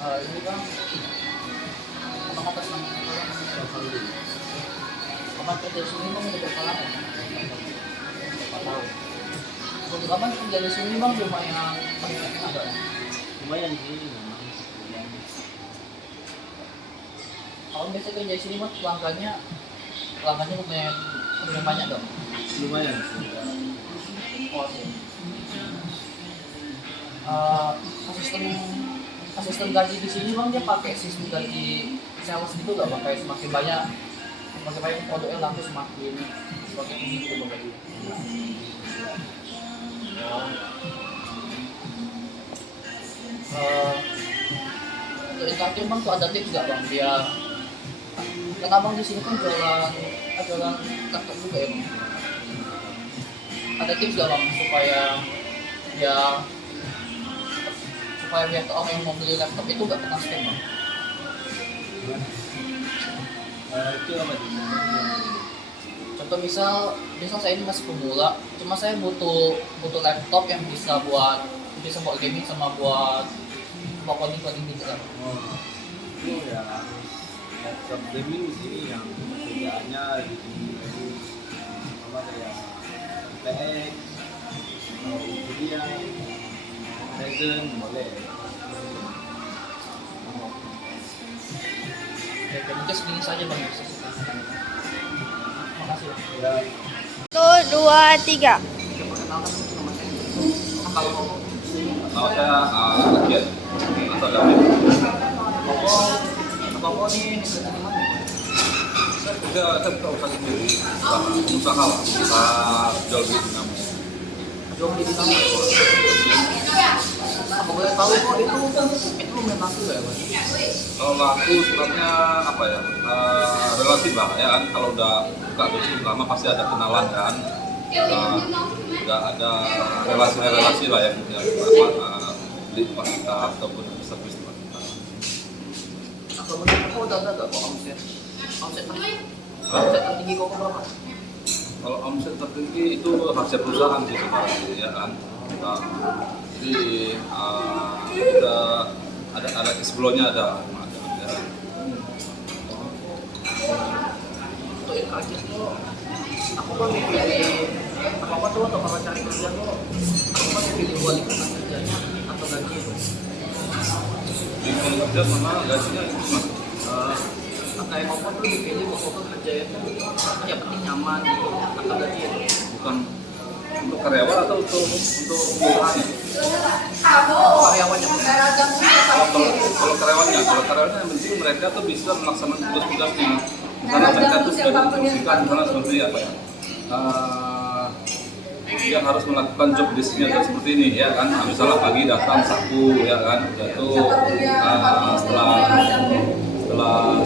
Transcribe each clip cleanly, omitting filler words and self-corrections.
Ini kan atas nama orang kapan kerja sini bang udah berapa lama? Berapa tahun? Untuk kapan kerja di sini bang lumayan ada. Lumayan sih memang sebulan. Kalau biasa kerja di sini bang pelanggannya lumayan banyak dong. Lumayan sih. Oh, asisten asisten gaji di sini bang dia pakai sistem gaji sales gitu nggak bang, kayak semakin banyak produknya laku semakin tinggi gitu bang gaji. Untuk terakhir bang tuh ada tips nggak bang biar kan abang di sini kan jualan laptop juga ya bang. Ada tips nggak bang supaya biar orang yang mau beli laptop itu nggak kena scam bang? Itu apa sih? Contoh misal saya ini masih pemula, cuma saya butuh laptop yang bisa buat gaming sama buat coding gitu kan. Oh, itu ya laptop gaming di sini yang kerjaannya di sini apa kayak TX atau Nvidia, Ryzen boleh. Ya mungkin segini saja bang. Makasih bang. Ya, 1, 2, 3. Kalau mau saya Lakian atau David. Bapak nih kerja di mana? Saya buka usaha sendiri, pengusaha lah, usaha jual beli dinamo. Jual beli di sana. Apa boleh tahu kok itu memang tuh ya bang? Kalau laku sebenarnya apa ya, relatif lah ya kan. Kalau udah buka bisnis lama pasti ada kenalan kan, udah ada relasi lah yang beli tempat kita ataupun servis tempat kita. Kalau menurut aku udah ada nggak kok omset tertinggi kok berapa? Kalau omset tertinggi itu hasil perusahaan sih sebenarnya ya kan. Jadi kita ada sebelumnya ada ya. Untuk yang terakhir tuh aku kan pilih apa tuh untuk kalau cari kerja tuh aku kan pilih dua lingkungan kerjanya atau gaji itu. Di kerja mana gajinya itu mas? Kayak mau tuh dipilih mau kerja itu yang penting nyaman gitu atau gaji itu. Bukan untuk karyawan atau untuk perusahaan? Karyawannya. Kalau karyawannya yang penting mereka tuh bisa melaksanakan tugas-tugasnya. Misalnya mereka tuh sudah diinstruksikan misalnya seperti apa ya? Dia harus melakukan job desk-nya seperti ini ya kan. Misalnya pagi datang sapu ya kan, jatuh setelah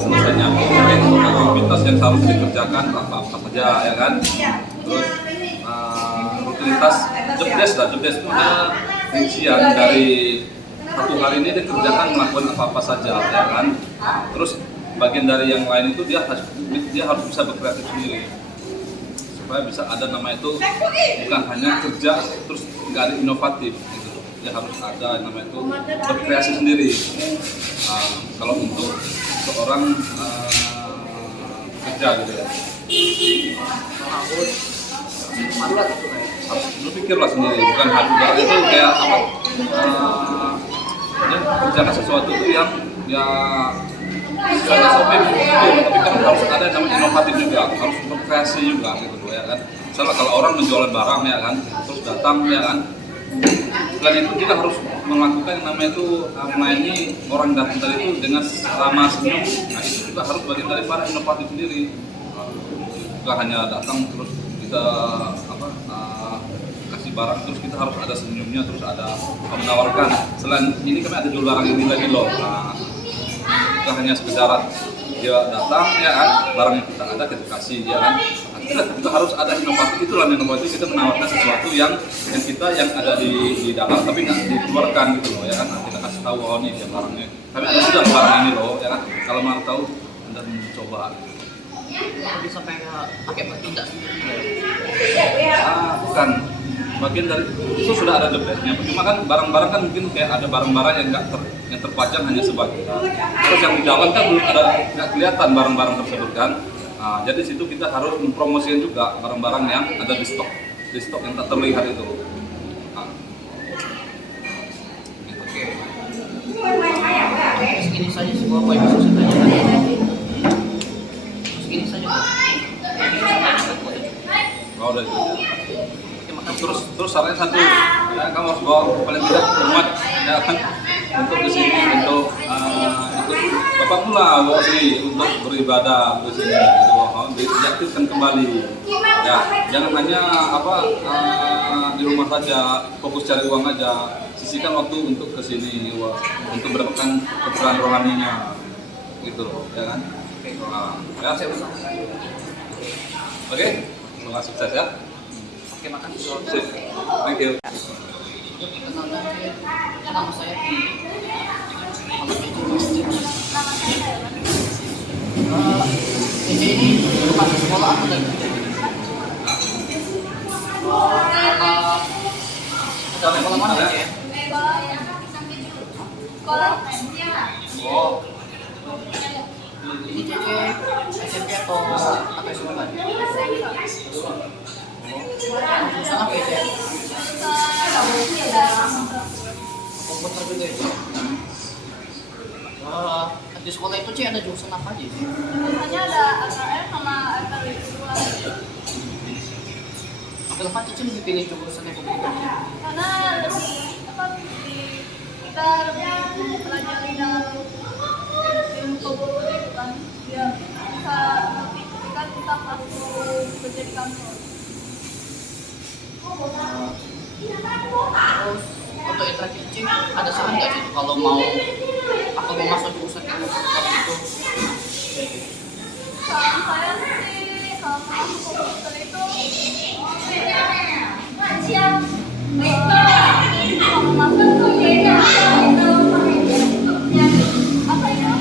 selesai nyambung mungkin aktivitas yang harus dikerjakan apa saja ya kan. Terus rutinitas job desk itu ada rincian dari satu hari ini dia kerjakan melakukan apa saja ya kan. Terus bagian dari yang lain itu dia harus bisa berkreatif sendiri supaya bisa ada nama itu bukan hanya kerja terus nggak ada inovatif gitu. Dia harus ada nama itu berkreasi sendiri. Kalau untuk seorang kerja gitu ya harus berpikir lah sendiri, bukan harus itu kayak apa dia kerjakan sesuatu itu yang ya secara sopir gitu, tapi kan harus ada yang namanya inovatif juga, harus berkreasi juga gitu ya kan. Misalnya kalau orang menjual barang ya kan, terus datang ya kan, selain itu kita harus melakukan yang namanya itu melayani orang datang tadi itu dengan ramah senyum. Nah itu juga harus bagian dari para inovatif sendiri. Bukan hanya datang terus kita kasih barang terus kita harus ada senyumnya, terus ada menawarkan. Selain ini kami ada jual barang ini lagi loh. Bukan hanya sekedar dia datang ya kan, barang yang kita ada kita kasih ya kan. Kita harus ada inovatif, itulah inovatif, kita menawarkan sesuatu yang kita yang ada di dalam tapi nggak dikeluarkan gitu loh ya kan. Kita kasih tahu oh ini dia barangnya, tapi ada sudah barang ini loh ya kan. Kalau mau tahu Anda mencoba. Bisa pakai bertindak sendiri. Bukan bagian dari itu sudah ada job desk-nya. Cuma kan barang-barang kan mungkin kayak ada barang-barang yang yang terpajang hanya sebagian. Terus yang di dalam kan belum ada, nggak kelihatan barang-barang tersebut kan. Nah, jadi situ kita harus mempromosikan juga barang-barang yang ada di stok yang tak terlihat itu. Nah, gitu. Oke. Segini saja sih Bapak yang bisa saya tanyakan. Segini saja Pak. Kalau udah itu. Oke, makasih. Terus sarannya satu, ya, kamu harus bawa paling tidak hormat ya kan untuk ke sini untuk bapak pula bawa sini untuk beribadah ke sini gitu, diaktifkan kembali ya, jangan hanya di rumah saja fokus cari uang aja, sisihkan waktu untuk ke sini untuk mendapatkan keterangan rohaninya gitu ya kan. Ya saya usaha. Oke, semoga sukses ya. Oke, makasih. Sip. Thank you. Kenalkan, nama saya Pi. Ini bukan sekolah aku dari sekolah mana ya? Oh, ini Cece SMP atau SMA? Jurusan apa ya, Cece? Komputer juga ya? Di sekolah itu Cece ada jurusan apa aja sih? Biasanya ada AKM sama AKW kedua. Kenapa Cece lebih pilih jurusan ekonomi? Karena lebih kita lebih mempelajari dalam ilmu komputer itu kan, ya bisa nanti ketika kita masuk kerja di kantor. Terus untuk Etra Cece ada saran nggak sih kalau mau masuk jurusan ekonomi itu? Saran saya sih kalau masuk komputer itu kalau masuk tuh kayaknya apa itu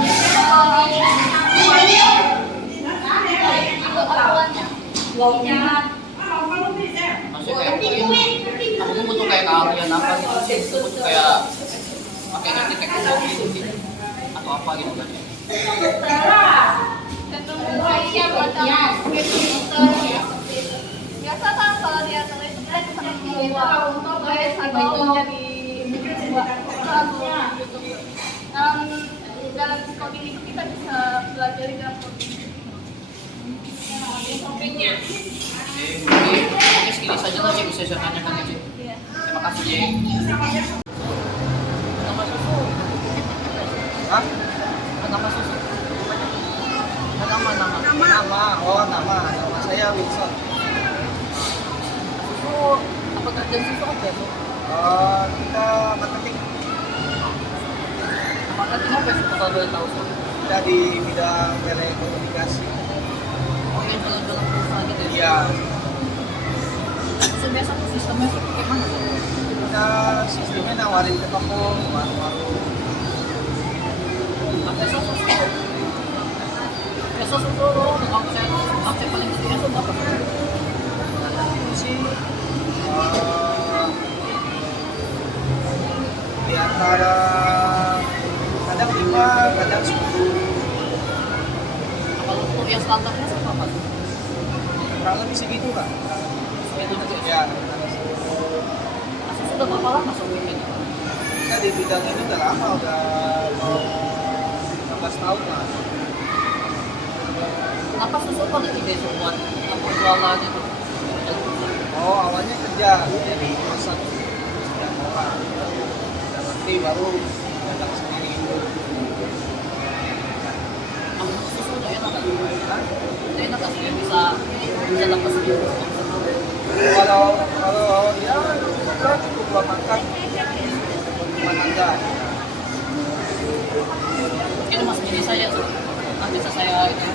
Maksudnya kayak aku butuh kayak keahlian apa gitu sih, butuh kayak pakai ngerti teknologi gitu atau apa gitu kan. teknologi yang macam komputer biasa kan kalau di atas itu kita bisa membuat guys atau menjadi dalam coding itu kita bisa belajar dalam codingnya. Oke, segini saja lah Cik, bisa saya tanyakan Cik. Terima kasih Cik. Nama susu? Hah? Nama susu? Nama saya Wilson. Susu, apa kerjaan susu apa ya? Kita marketing. Marketing apa ya susu kalau boleh tahu? Kita di bidang telekomunikasi. Oh yang jualan-jualan pulsa gitu ya? Iya. Susu biasa tuh sistemnya kayak mana sih? Kita sistemnya nawarin ke toko, warung-warung. Apa susu? Ya susu tuh omset paling gede itu berapa? Sih di antara kadang 5, kadang 10. Kalau untuk yang standarnya berapa? Kurang lebih segitu kan? Itu juga Ya. Susu udah berapa lama masuk ini? Kita di bidang ini udah lama, udah mau 15 tahun lah. Kenapa susu kok ada ide buat apa jualan itu? Oh, awalnya kerja jadi masak sedang orang. Udah ngerti baru datang sendiri. Susu udah enak kan? Udah enak kan? Dia bisa dapat sedikit. Kalau ya cukup buat makan rumah tangga. Ini mas ini saya tuh. Nanti bisa saya itu.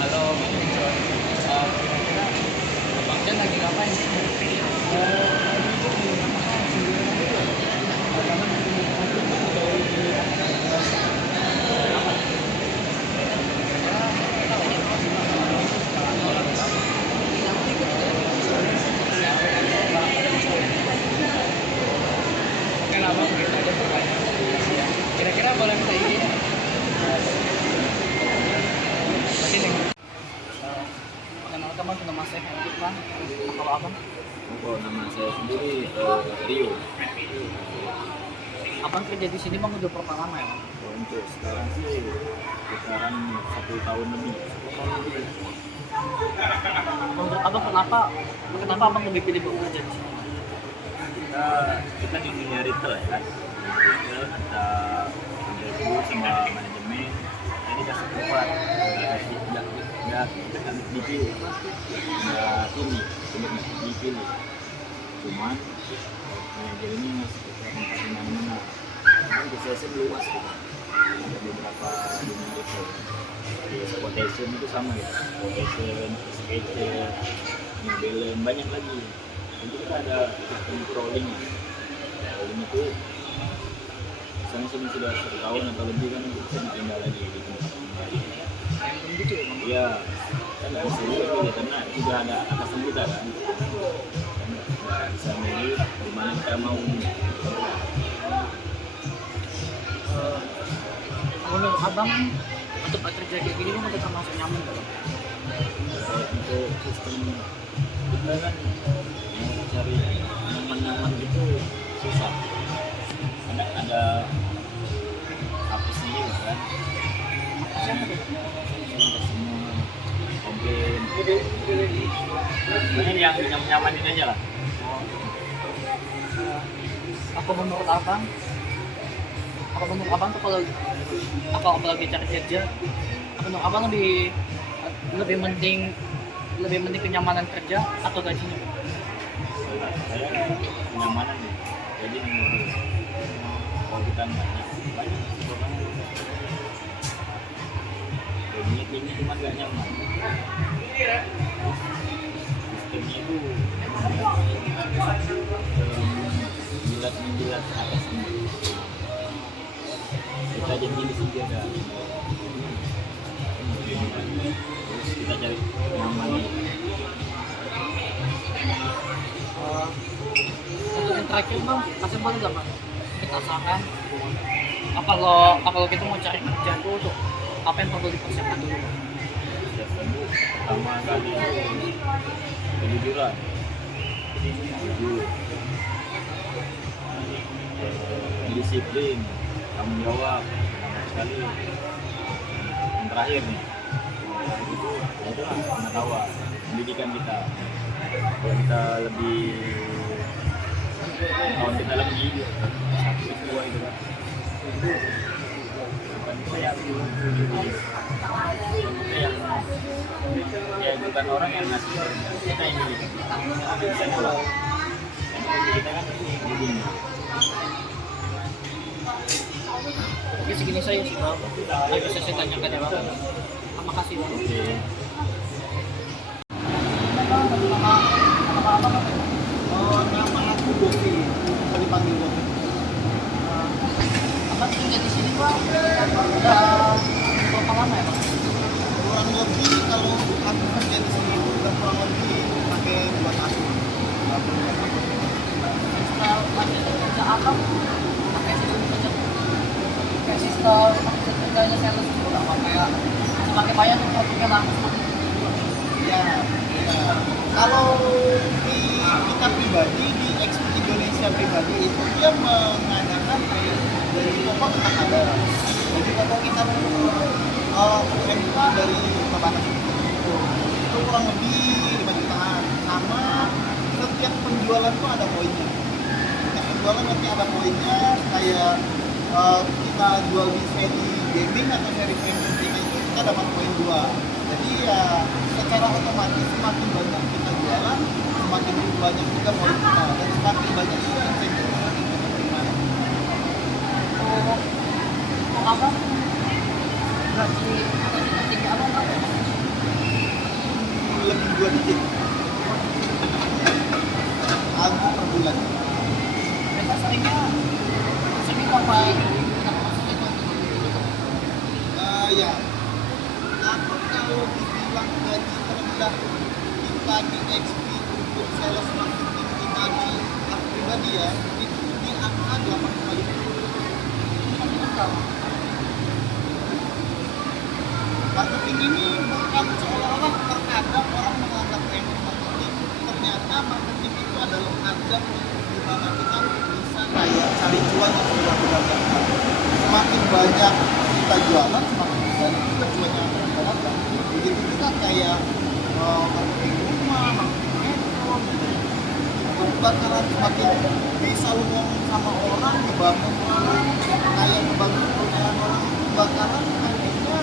Halo, kira-kira Bang Jan lagi ngapain? Kalau abang, Oh, nama saya sendiri Rio. abang kerja di sini bang udah berapa lama ya bang? Untuk sekarang sih sekarang 1 tahun lebih. Menurut abang kenapa abang lebih pilih bekerja di sini? Kita di dunia retail ya kan. Retail ada interview sama manajemen. Jadi kasih tempat nggak kita dipilih, nggak ini tidak dipilih. Cuman manajer ini masih tempat di mana-mana. Kan biasanya luas gitu. Ada beberapa dunia retail. Di quotation itu sama ya. Quotation, sketcher, New Balance, banyak lagi. Jadi kita ada sistem crawling. Crawling itu misalnya sudah 1 tahun atau lebih kan kita bisa pindah lagi di tempat lain. Gitu ya bang? Iya, kan nggak bisa juga pilih karena sudah ada atasan kita kan. Nggak bisa milih di mana kita mau. Menurut abang untuk bekerja kayak gini bang udah termasuk nyaman kan? Untuk sistem kita kan mau cari nyaman-nyaman gitu susah. Karena ada apesnya juga kan. Semua komplain. Sebenarnya yang nyaman-nyamanin aja lah. Apa menurut abang tuh kalau apalagi cari kerja, apa menurut abang lebih penting kenyamanan kerja atau gajinya? Saya kenyamanan nih. Jadi kalau kita nggak banyak orang gajinya tinggi cuma nggak nyaman. Sistemnya itu menjilat atas ini. Kita jadi di sini ada. Terus kita cari nyaman. Untuk yang terakhir bang, masih boleh nggak bang kita saran kalau kita mau cari kerja tuh apa yang perlu dipersiapkan dulu? Pertama kali itu kejujuran, jujur, disiplin, tanggung jawab, sekali. Yang terakhir nih, itu pengetahuan, pendidikan kita. Kalau kita lebih tahun kita lebih 1-2 itu kan. Bukan kita yang bukan orang yang ngasih, kita yang milih. Bisa nolak. Kita kan begini. Oke, segini saya sih bang. Bisa saya tanyakan ya bang. Terima kasih bang. Nama aku Bopi, bisa dipanggil Bopi. Abang tinggal di sini bang udah berapa lama ya bang? Kurang lebih kalau aku kerja di sini udah kurang lebih pakai 2 tahun. Kerja abang pakai sistem kerjanya sales itu apa kayak semakin banyak tuh produknya langsung. Ya, kalau di kita pribadi di XP Indonesia pribadi itu dia mengadakan dari toko tetap ada. Jadi toko kita MK dari Tabanan itu kurang lebih 5 jutaan. Sama setiap penjualan tuh ada poinnya. Setiap penjualan nanti ada poinnya kayak kita jual di seri gaming atau seri premium itu kita dapat poin 2. Jadi ya secara otomatis semakin banyak kita jualan, semakin banyak juga poin kita dan semakin banyak juga insentif yang kita terima. Untuk abang gaji tinggi abang apa? Lebih 2 digit. Aku per bulan. Biasa seringnya apa ini? Ya. Aku kalau dibilang gaji terendah kita di XP untuk sales marketing kita di aku pribadi ya itu di angka 8,5. Marketing ini bukan seolah-olah terkadang orang menganggap remeh marketing, dalam ajang di mana kita bisa kayak cari cuan yang sudah benar-benar. Semakin banyak kita jualan, semakin banyak juga cuan yang akan kita dapat. Begitu juga kayak marketing rumah, marketing handphone, itu bakalan semakin bisa lu ngomong sama orang, ngebangun orang, kayak ngebangun perusahaan orang, bakalan akhirnya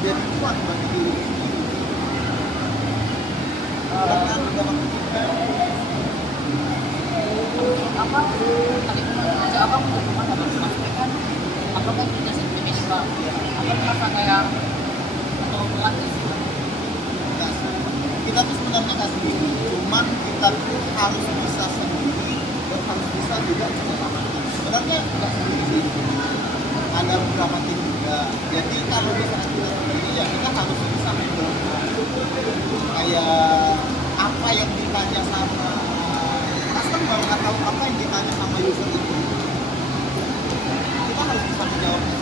jadi cuan bagi diri lu sendiri. Dengan marketing apa tadi aja apa cuma ada memastikan apa kan kita sendiri bisa apa merasa kayak atau berat sih kita tuh sebenarnya nggak sendiri, cuman kita tuh harus bisa sendiri dan harus bisa juga bersama. Sebenarnya nggak sendiri sih, ada beberapa tim juga. Jadi kalau misalnya kita sendiri ya kita harus bisa menjelaskan kayak apa yang ditanya sama customer atau apa yang ditanya sama user itu, kita harus bisa menjawabnya.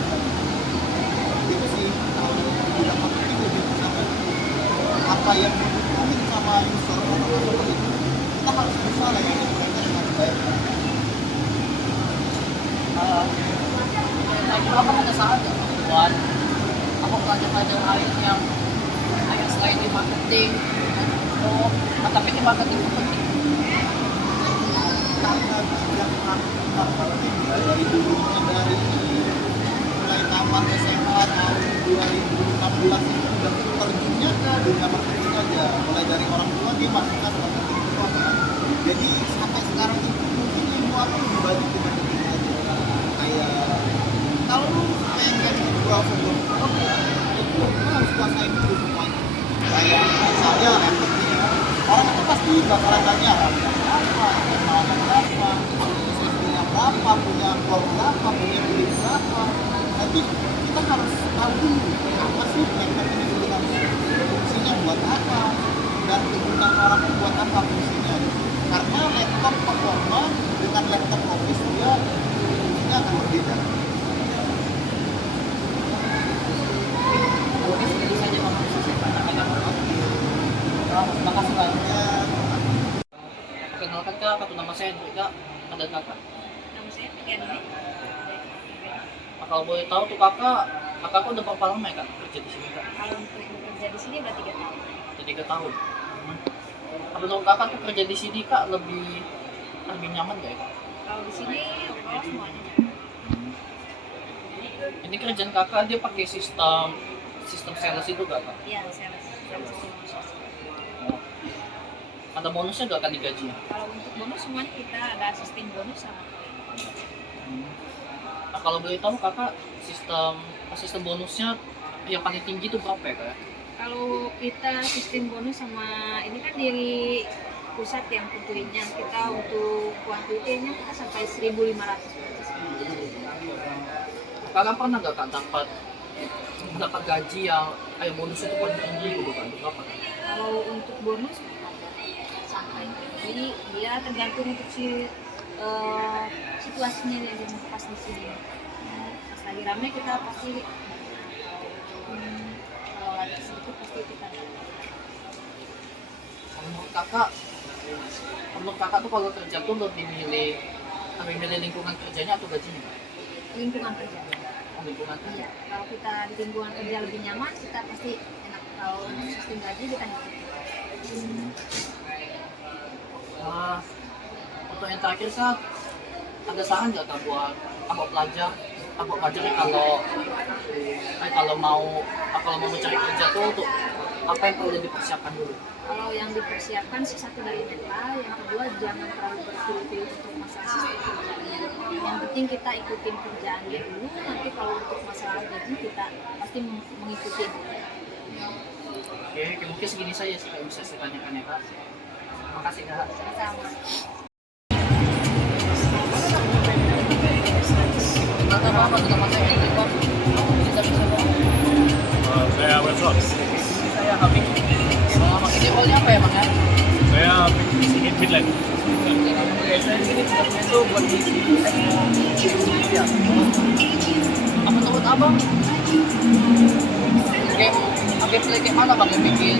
Itu sih kalau tidak marketing lebih bisa apa yang dibutuhin sama user atau customer itu, kita harus bisa layani mereka dengan baik. apa ada saat ya buat apa pelajaran lain yang selain di marketing tapi di marketing itu penting Karena bidang marketing dari dulunya dari mulai tamat SMA tahun 2016 itu udah terjunnya ke dunia marketing aja, mulai dari orang tua dia masukkan marketing itu apa. Jadi sampai sekarang itu mungkin ilmu aku lebih banyak di marketing aja. Kayak kalau lu pengen jual sebuah produk itu lu harus kuasain dulu semuanya. Kayak misalnya marketing, orang itu pasti bakalan tanya harga berapa, kemahalan berapa, bisnisnya berapa, punya uang berapa, punya duit berapa. Nanti kita harus tahu dulu apa sih laptop ini sebenarnya, fungsinya buat apa, dan kebutuhan orang itu buat apa fungsinya. Karena laptop performa dengan laptop office dia fungsinya akan berbeda. oke segini saja Bapak terima kasih Pak perkenalkan Kak, kartu nama saya Hendrik Kak, ada Kakak. Nama saya Tiani. Kalau boleh tahu tuh kakak udah berapa lama ya Kak kerja di sini Kak? Kalau untuk bekerja di sini udah 3 tahun. Udah 3 tahun. Menurut Kakak tuh kerja di sini Kak lebih nyaman gak ya Kak? Kalau di sini overall semuanya. Ini kerjaan Kakak dia pakai sistem sales itu gak Kak? Iya, sales. Ada bonusnya gak Kak di gajinya? Kalau untuk bonus semuanya kita ada sistem bonus sama. Nah, kalau boleh tahu Kakak sistem bonusnya yang paling tinggi itu berapa ya Kak? Kalau kita sistem bonus sama ini kan dari pusat yang tentunya kita untuk kuantitinya kita sampai 1.500. Kakak pernah gak Kak dapat gaji yang bonus itu paling tinggi gitu kan? Berapa? Kalau untuk bonus sampai, jadi dia tergantung untuk situasinya yang pas di sini. Pas lagi rame kita pasti kalau ada sedikit pasti kita dapat. Menurut kakak tuh kalau kerja tuh lebih milih lingkungan kerjanya atau gajinya Kak? Lingkungan kerja. Lingkungan kerja. Iya, kalau kita di lingkungan kerja lebih nyaman, kita pasti enak. Kalau untuk sistem gaji kita ngikutin. Untuk yang terakhir Kak, ada saran nggak Kak buat pelajar nih kalau mau mencari kerja tuh untuk apa yang perlu dipersiapkan dulu? Kalau yang dipersiapkan sih satu dari mental, yang kedua jangan terlalu berpikir untuk masalah sistem kerjanya. Yang penting kita ikutin kerjaan dia dulu, nanti kalau untuk masalah gaji kita pasti mengikuti. Oke, mungkin segini saja sih Kak bisa saya tanyakan ya Kak. Terima kasih Kak. Sama. Apa nama saya Hendrik Pak. Saya Webshop. Saya Habib. Ini role-nya apa ya Bang ya? Saya bikin Midland. Oke, saya di sini tugasnya itu buat ngisi ya. Apa menurut Abang? Game kayak mana Bang yang bikin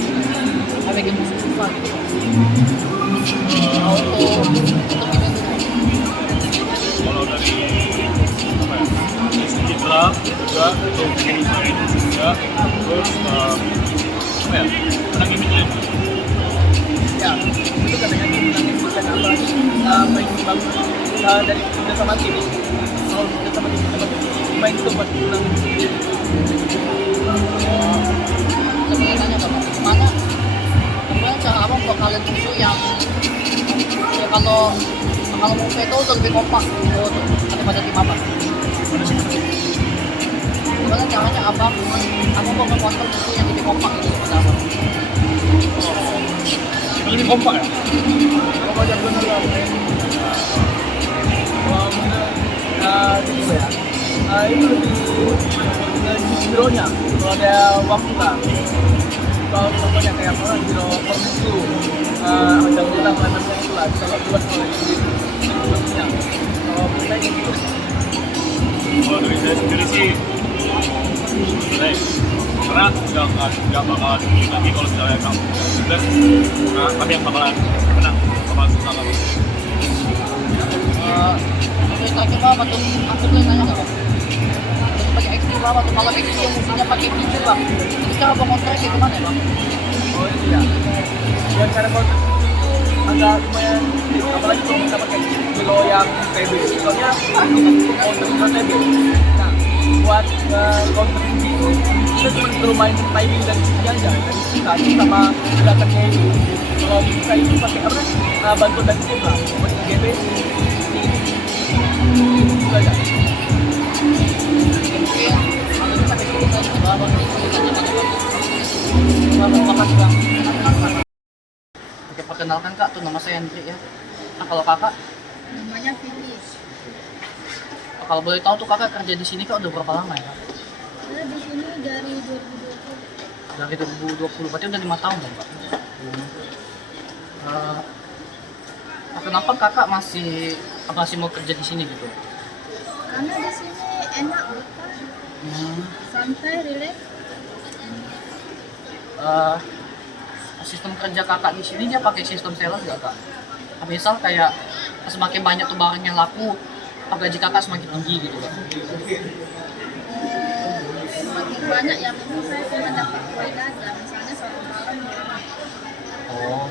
susah gitu? Untuk bagus dari kerja sama tim. Kalau kerja sama tim kita main itu buat menang. Sebenarnya tanya Bapak, gimana cara abang buat kalian musuh yang ya kalau musuh itu udah lebih kompak gitu daripada tim abang? Gimana caranya abang mau mengkontrol musuh yang lebih kompak gitu daripada abang? Ini kompak ya? Kompak yang benar lah. Gitu ya. Itu lebih hero-nya. Kalau ada waktu lah. Kalau contohnya kayak apa? Hero permusuh. Ada ulang lanasnya itu lah. Bisa buat kalau itu. Kalau kita gitu. Kalau dari saya sendiri sih, karena nggak bakalan lagi kalau misalnya kamu sukses, nah kami yang bakalan menang, bakalan susah kalau Terakhir Bapak tuh, aku boleh nanya nggak Bang? Pakai XP Bapak tuh, kalau XP yang musuhnya pakai pincir Bang, itu cara pengontrolnya kayak gimana ya Bang? Oh iya. Ya cara counter agak lumayan, apalagi kalau kita pakai kilo yang TB. Soalnya counter kilo TB. Nah, buat counter ini kita cuma perlu main timing dari sisi aja, dari sisi sama gerakannya itu. Kalau bisa itu pakai apa? Bantuan dari tim lah, buat GB. Itu aja. Mungkin kalau kita pakai XP kan juga Bang, kita tanya Bang. Makasih Bang. Oke, perkenalkan Kak, tuh nama saya Hendrik ya. Nah kalau Kakak, Namanya Filis. kalau boleh tahu tuh Kakak kerja di sini Kak udah berapa lama ya Kak? Saya di sini dari 2020. Dari 2020, berarti udah 5 tahun dong Kak? Kenapa Kakak masih mau kerja di sini gitu? Karena di sini enak betah, santai, rileks. Sistem kerja Kakak di sini dia pakai sistem sales nggak Kak? Misal kayak semakin banyak tuh barang yang laku, gaji Kakak semakin tinggi gitu Kak? Semakin banyak yang memang saya cuma dapat poin aja, misalnya satu malam. Oh.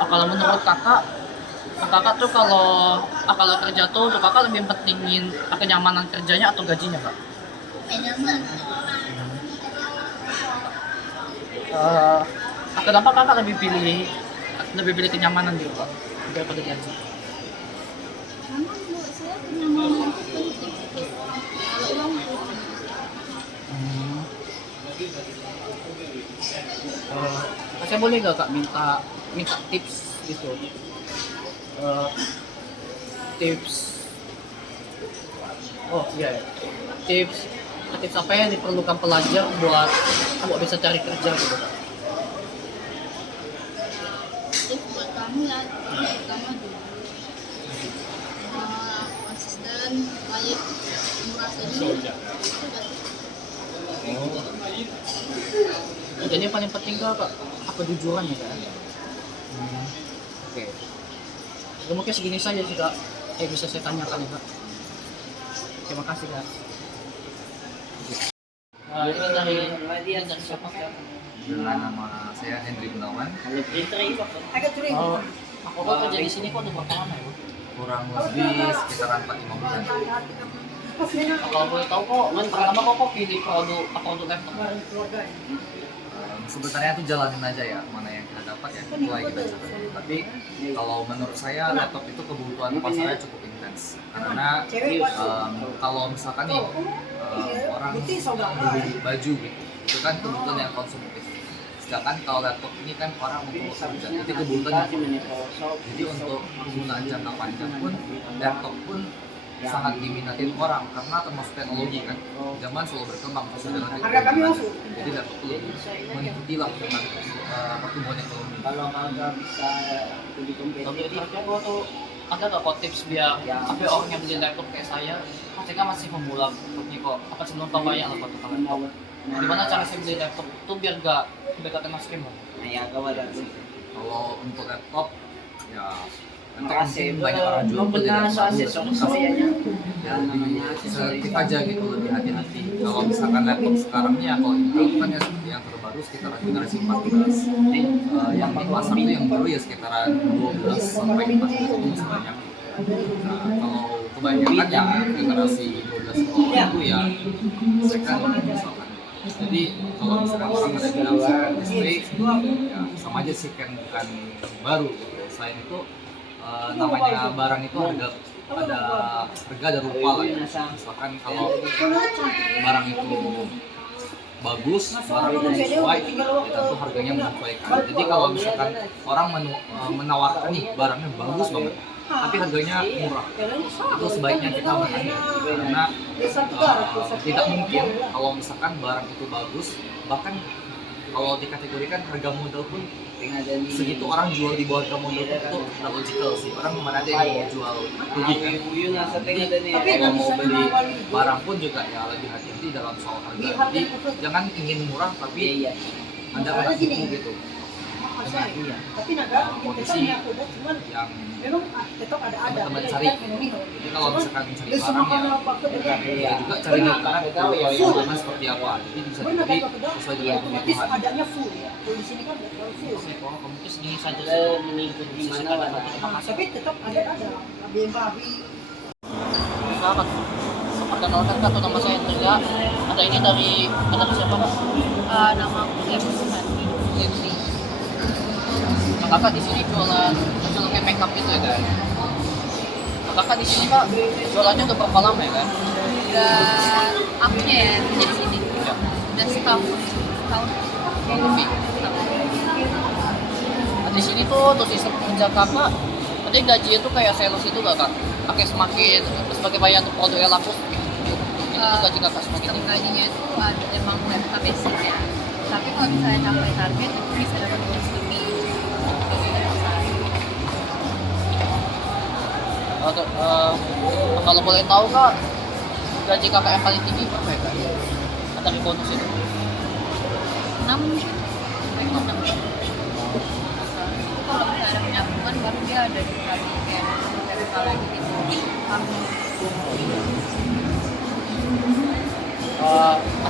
Kalau menurut Kakak tuh kalau kerja tuh untuk Kakak lebih pentingin kenyamanan kerjanya atau gajinya Kak? Nyaman. Kenapa Kakak lebih pilih kenyamanan gitu Kak daripada gaji? Karena menurut saya kenyamanan itu penting. Kalau uang penting. Saya boleh gak Kak minta tips gitu? Tips. Oh iya. Tips apa yang diperlukan pelajar buat bisa cari kerja gitu Kak? Tips buat kamu ya, pertama dulu konsisten, baik, merasa ini. Jadi yang paling penting Kak, kejujuran ya Kak? Oke. Ya, mungkin segini saja sih Kak, bisa saya tanyakan ya Kak. Terima kasih Kak. Ini dari siapa Kak? Dengan nama saya Hendrik Gunawan, Oh, aku kok kerja di sini kok udah berapa lama ya? kurang lebih sekitaran 4-5 bulan. Kalau boleh tahu kok, pertama kok pilih produk laptop? Sebenarnya tuh jalanin aja ya, mana yang kita dapat ya sesuai kita jalanin. Tapi kalau menurut saya laptop itu kebutuhan pasarnya cukup intens. Karena kalau misalkan nih orang beli baju gitu, itu kan kebutuhan yang konsumtif. Sedangkan kalau laptop ini kan orang untuk bekerja, itu kebutuhan yang jadi untuk penggunaan jangka panjang pun laptop pun sangat diminatin orang karena termasuk teknologi kan zaman selalu berkembang sesuai dengan teknologi. Jadi laptop itu lebih mengikuti lah dengan pertumbuhan ekonomi. Kalau nggak bisa lebih Tapi kompetitif, terakhir gua tuh ada nggak kok tips biar tapi orang yang beli laptop kayak saya ketika masih pemula nih kok apa sebelum tahu banyak lah kok tentang laptop. Gimana cara saya beli laptop tuh biar gak kena scam lah? nah ya gawat sih. Kalau untuk laptop ya nanti Makasih, mungkin banyak orang jual belum pernah soalnya soalnya. ya lebih selektif aja gitu, lebih hati-hati. Kalau misalkan laptop sekarang nih ya kalau Intel kan ya seperti yang terbaru baru sekitaran generasi 14. Yang di pasar itu yang baru ya sekitaran 12 sampai 14 itu masih banyak. Nah, kalau kebanyakan ya generasi 12 ke bawah itu ya second misalkan. Jadi kalau misalkan orang ada bilang second display, ya sama aja second bukan baru gitu. Selain itu namanya barang itu ada harga ada rupa lah ya. Misalkan kalau barang itu bagus, barang itu sesuai, ya tentu harganya menyesuaikan. Jadi kalau misalkan orang menawarkan nih barangnya bagus banget, tapi harganya murah, itu sebaiknya kita bertanya karena tidak mungkin kalau misalkan barang itu bagus, bahkan kalau dikategorikan harga modal pun segitu orang jual di bawah harga modal itu tidak logical sih. Orang mana ada yang mau jual rugi kan? Jadi kalau mau beli barang pun juga ya lebih hati-hati dalam soal harga. Jadi jangan ingin murah tapi Anda kena tipu gitu. Tapi naga kondisi yang teman-teman cari. Jadi kalau misalkan cari barang ya juga cari makanan itu yang seperti apa. Jadi bisa jadi sesuai dengan kebutuhan. adanya full ya. Di sini kan full. Kamu tuh segini saja mengikut di mana Tapi tetap ada babi. Sahabat, perkenalkan Kak, nama saya Hendra. Ada ini dari siapa Kak? Nama aku Emsi. Kakak di sini jualan kayak makeup gitu ya kan? Kakak di sini Kak jualannya udah berapa lama ya kan? Dan akunya ya kerja di sini. Ya. Dan setahun Lebih. Nah, di sini tuh sistem kerja kakak, ada gajinya tuh kayak sales itu gak Kak? Pakai semakin sebagai bagian untuk produk yang laku. Itu gaji kakak semakin tinggi. gajinya itu ada emang WFH basic ya. Tapi kalau misalnya capai target itu bisa dapat bonus lebih. Kalau boleh tahu Kak, gaji kakak yang paling tinggi berapa ya Kak? Ada di bonus itu? 6 mungkin. Kalau misalnya ada penyambungan baru dia ada dikali kayak kalau gitu.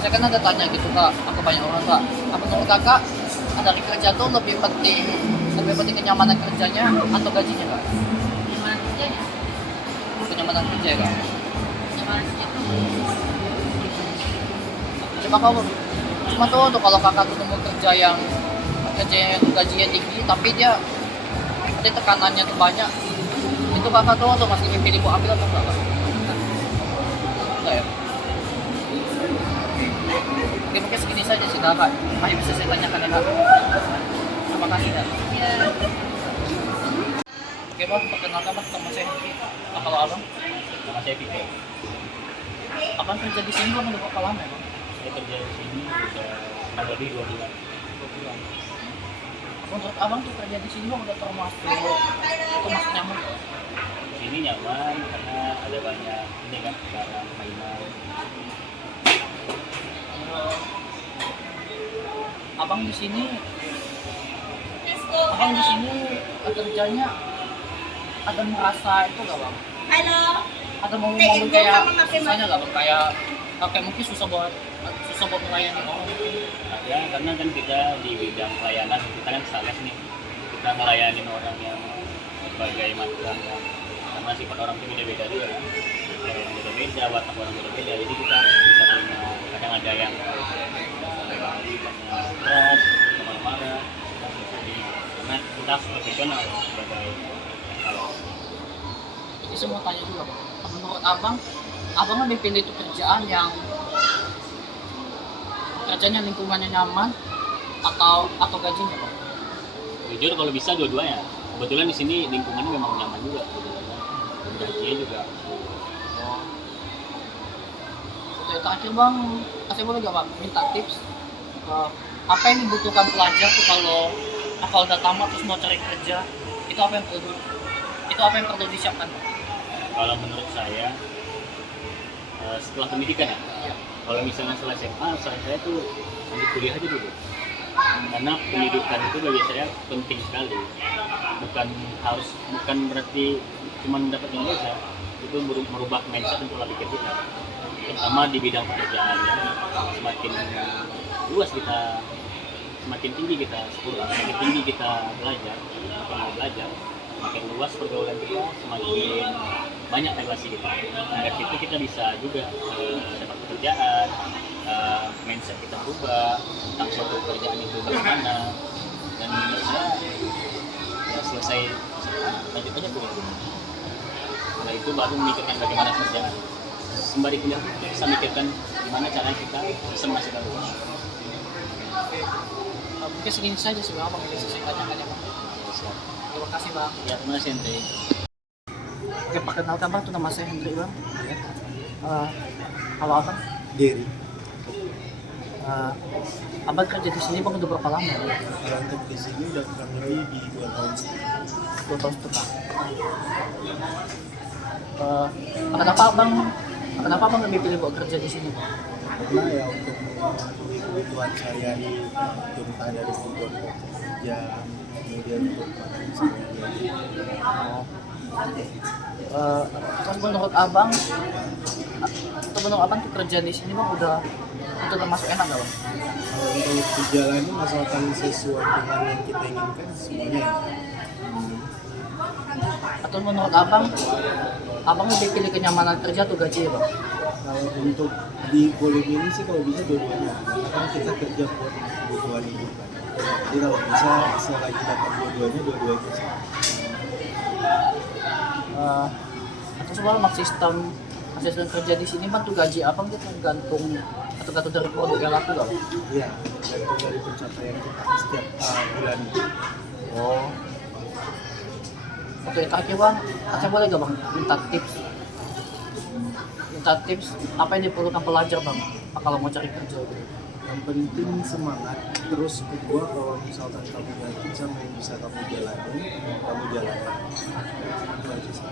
Saya kan ada tanya gitu Kak, aku banyak orang Kak. Apa menurut kakak dari kerja tuh lebih penting kenyamanan kerjanya atau gajinya Kak? Gimana kerjanya? Kenyamanan kerja ya Kak. Gimana kerja itu? Cuma tuh kalau kakak tuh nemu kerja yang gajinya tinggi tapi dia tekanannya tuh banyak, itu kakak tuh masih pilih mau ambil atau enggak Kak? Enggak ya? Oke, mungkin segini saja sih kakak. Masih bisa saya tanyakan ya Kak. Terima kasih Kak. Ya, Oke Bang, perkenalkan Bang, nama saya Henry. Kalau abang, Nama saya Vito. abang kerja di sini Bang udah berapa lama ya Bang? Saya kerja di sini udah kurang lebih 2 bulan. Menurut abang tuh kerja di sini Bang udah termasuk nyaman Bang? Di sini nyaman karena ada banyak ini kan barang mainan. Abang di sini kerjanya ada merasa itu gak Bang? halo. Ada momen kayak susahnya gak Bang? Kayak mungkin susah buat melayani orang mungkin. Nah, ya karena kan kita di bidang pelayanan kita kan sales nih, kita melayani orang yang berbagai macam karena sifat orang itu beda-beda juga kan. Orang beda-beda, watak orang beda-beda, jadi kita bisa punya kadang ada yang sifatnya keras, marah-marah, karena kita harus profesional sebagai kalau Jadi saya mau tanya juga Bang, menurut abang lebih pilih itu kerjaan yang kerjanya lingkungannya nyaman atau gajinya Bang? jujur kalau bisa dua-duanya. Kebetulan di sini lingkungannya memang nyaman juga, gajinya juga. Untuk yang terakhir Bang, saya boleh gak Bang minta tips apa yang dibutuhkan pelajar tuh kalau udah tamat terus mau cari kerja, itu apa yang perlu disiapkan Bang? Kalau menurut saya setelah pendidikan ya, kalau misalnya setelah SMA, saya tuh lanjut kuliah aja dulu. Karena pendidikan itu bagi saya penting sekali. Bukan berarti cuma dapat nilai saja, itu merubah mindset dan pola pikir kita. Terutama di bidang pekerjaannya, semakin luas kita semakin tinggi kita sekolah, semakin tinggi kita belajar, semakin luas pergaulan kita, semakin banyak relasi kita. Nah dari situ kita bisa juga dapat pekerjaan, mindset kita berubah tentang suatu pekerjaan itu bagaimana, dan menurut saya ya selesai lanjut aja kuliah. Setelah itu baru memikirkan bagaimana kerjaan. Sembari kuliah kita bisa mikirkan gimana caranya kita bisa menghasilkan uang. Mungkin segini saja sih bang, mungkin sesingkatnya aja bang. Terima kasih bang. Ya terima kasih Hendri. Oke, perkenalkan bang, itu nama saya Hendri bang. Halo abang. Gary. Abang kerja di sini bang udah berapa lama? Kalau untuk di sini udah kurang lebih di 2 tahun setengah. 2 tahun setengah. Kenapa abang lebih pilih buat kerja di sini bang? Karena ya untuk kebutuhan sehari-hari, terutama dari kebutuhan kerja, kemudian untuk makan sehari-hari. Terus menurut abang tuh kerja di sini bang udah termasuk enak nggak bang? Kalau untuk dijalani asalkan sesuai dengan yang kita inginkan semuanya enak. Atau menurut abang lebih pilih kenyamanan kerja atau gaji ya bang? Kalau untuk di volume ini sih kalau bisa dua-duanya, karena kan kita kerja buat kebutuhan hidup kan. Jadi kalau bisa selagi dapat dua-duanya sih. Atau soal sistem kerja di sini bang tuh gaji abang itu tergantung dari produk yang laku gak bang? Iya, tergantung dari pencapaian kita setiap bulan. Oh. Oke, terakhir bang, saya boleh gak bang minta tips apa yang diperlukan pelajar bang kalau mau cari kerja gitu? Yang penting semangat. Terus kedua, kalau misalkan kamu yakin sama yang bisa kamu jalani. Itu aja sih.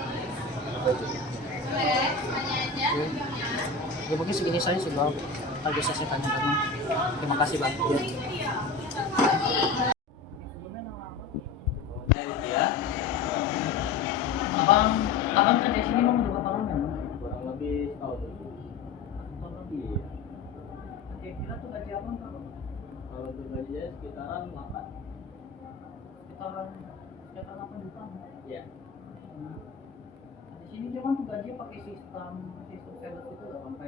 Ya mungkin segini saja sih bang. Tadi saya tanyakan bang. Terima kasih bang. Abang kerja sini bang udah berapa lama bang? Kurang lebih setahun. Tahun lebih. Kira-kira tuh gaji abang berapa? Kalau untuk gajinya sekitaran 8. Sekitaran 8 juta. Iya. Di sini dia kan tuh gaji pakai sistem sales itu lah bang,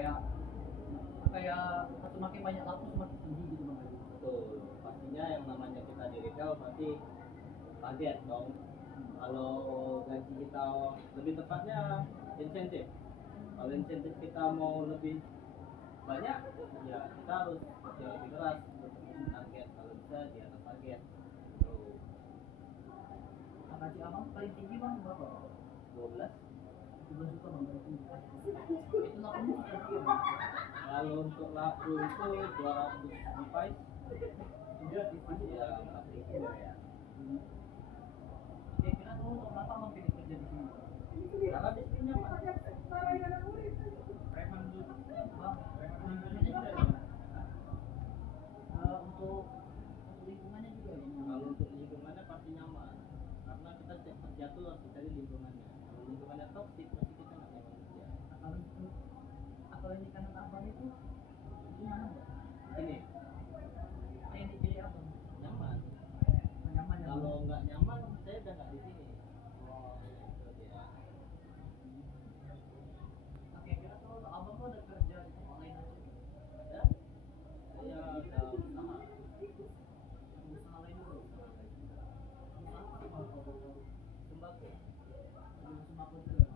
kayak semakin banyak laku semakin tinggi gitu bang. Betul. Pastinya yang namanya kita di retail pasti target dong. Kalau gaji kita lebih tepatnya insentif. Kalau insentif kita mau lebih banyak, ya kita harus kerja lebih keras untuk target. Kalau bisa di atas target. Gaji abang paling tinggi bang berapa? 12. 12 juta bang paling tinggi. Itu lakunya seperti apa? Kalau untuk laku itu 200 device. Ya 4.000 ya. Kira-kira tuh kenapa abang pilih kerja di sini? Karena di sini nyaman. Untuk lingkungannya juga ya? Kalau untuk lingkungannya pasti nyaman. Karena kita setiap kerja tuh harus cari lingkungannya. Kalau lingkungannya toksik pasti kita nggak nyaman kerja. Kalau ini kanan abang itu nyaman nggak? Ini Yang dipilih abang nyaman. nyaman ya? Kalau nggak nyaman saya udah nggak di sini. Itu dia. Oke, kira tuh abang tuh ada kerja di online aja? Ada. Saya ada usaha. Usaha lain juga? Usaha apa bang? Sembako. Sembako juga ya?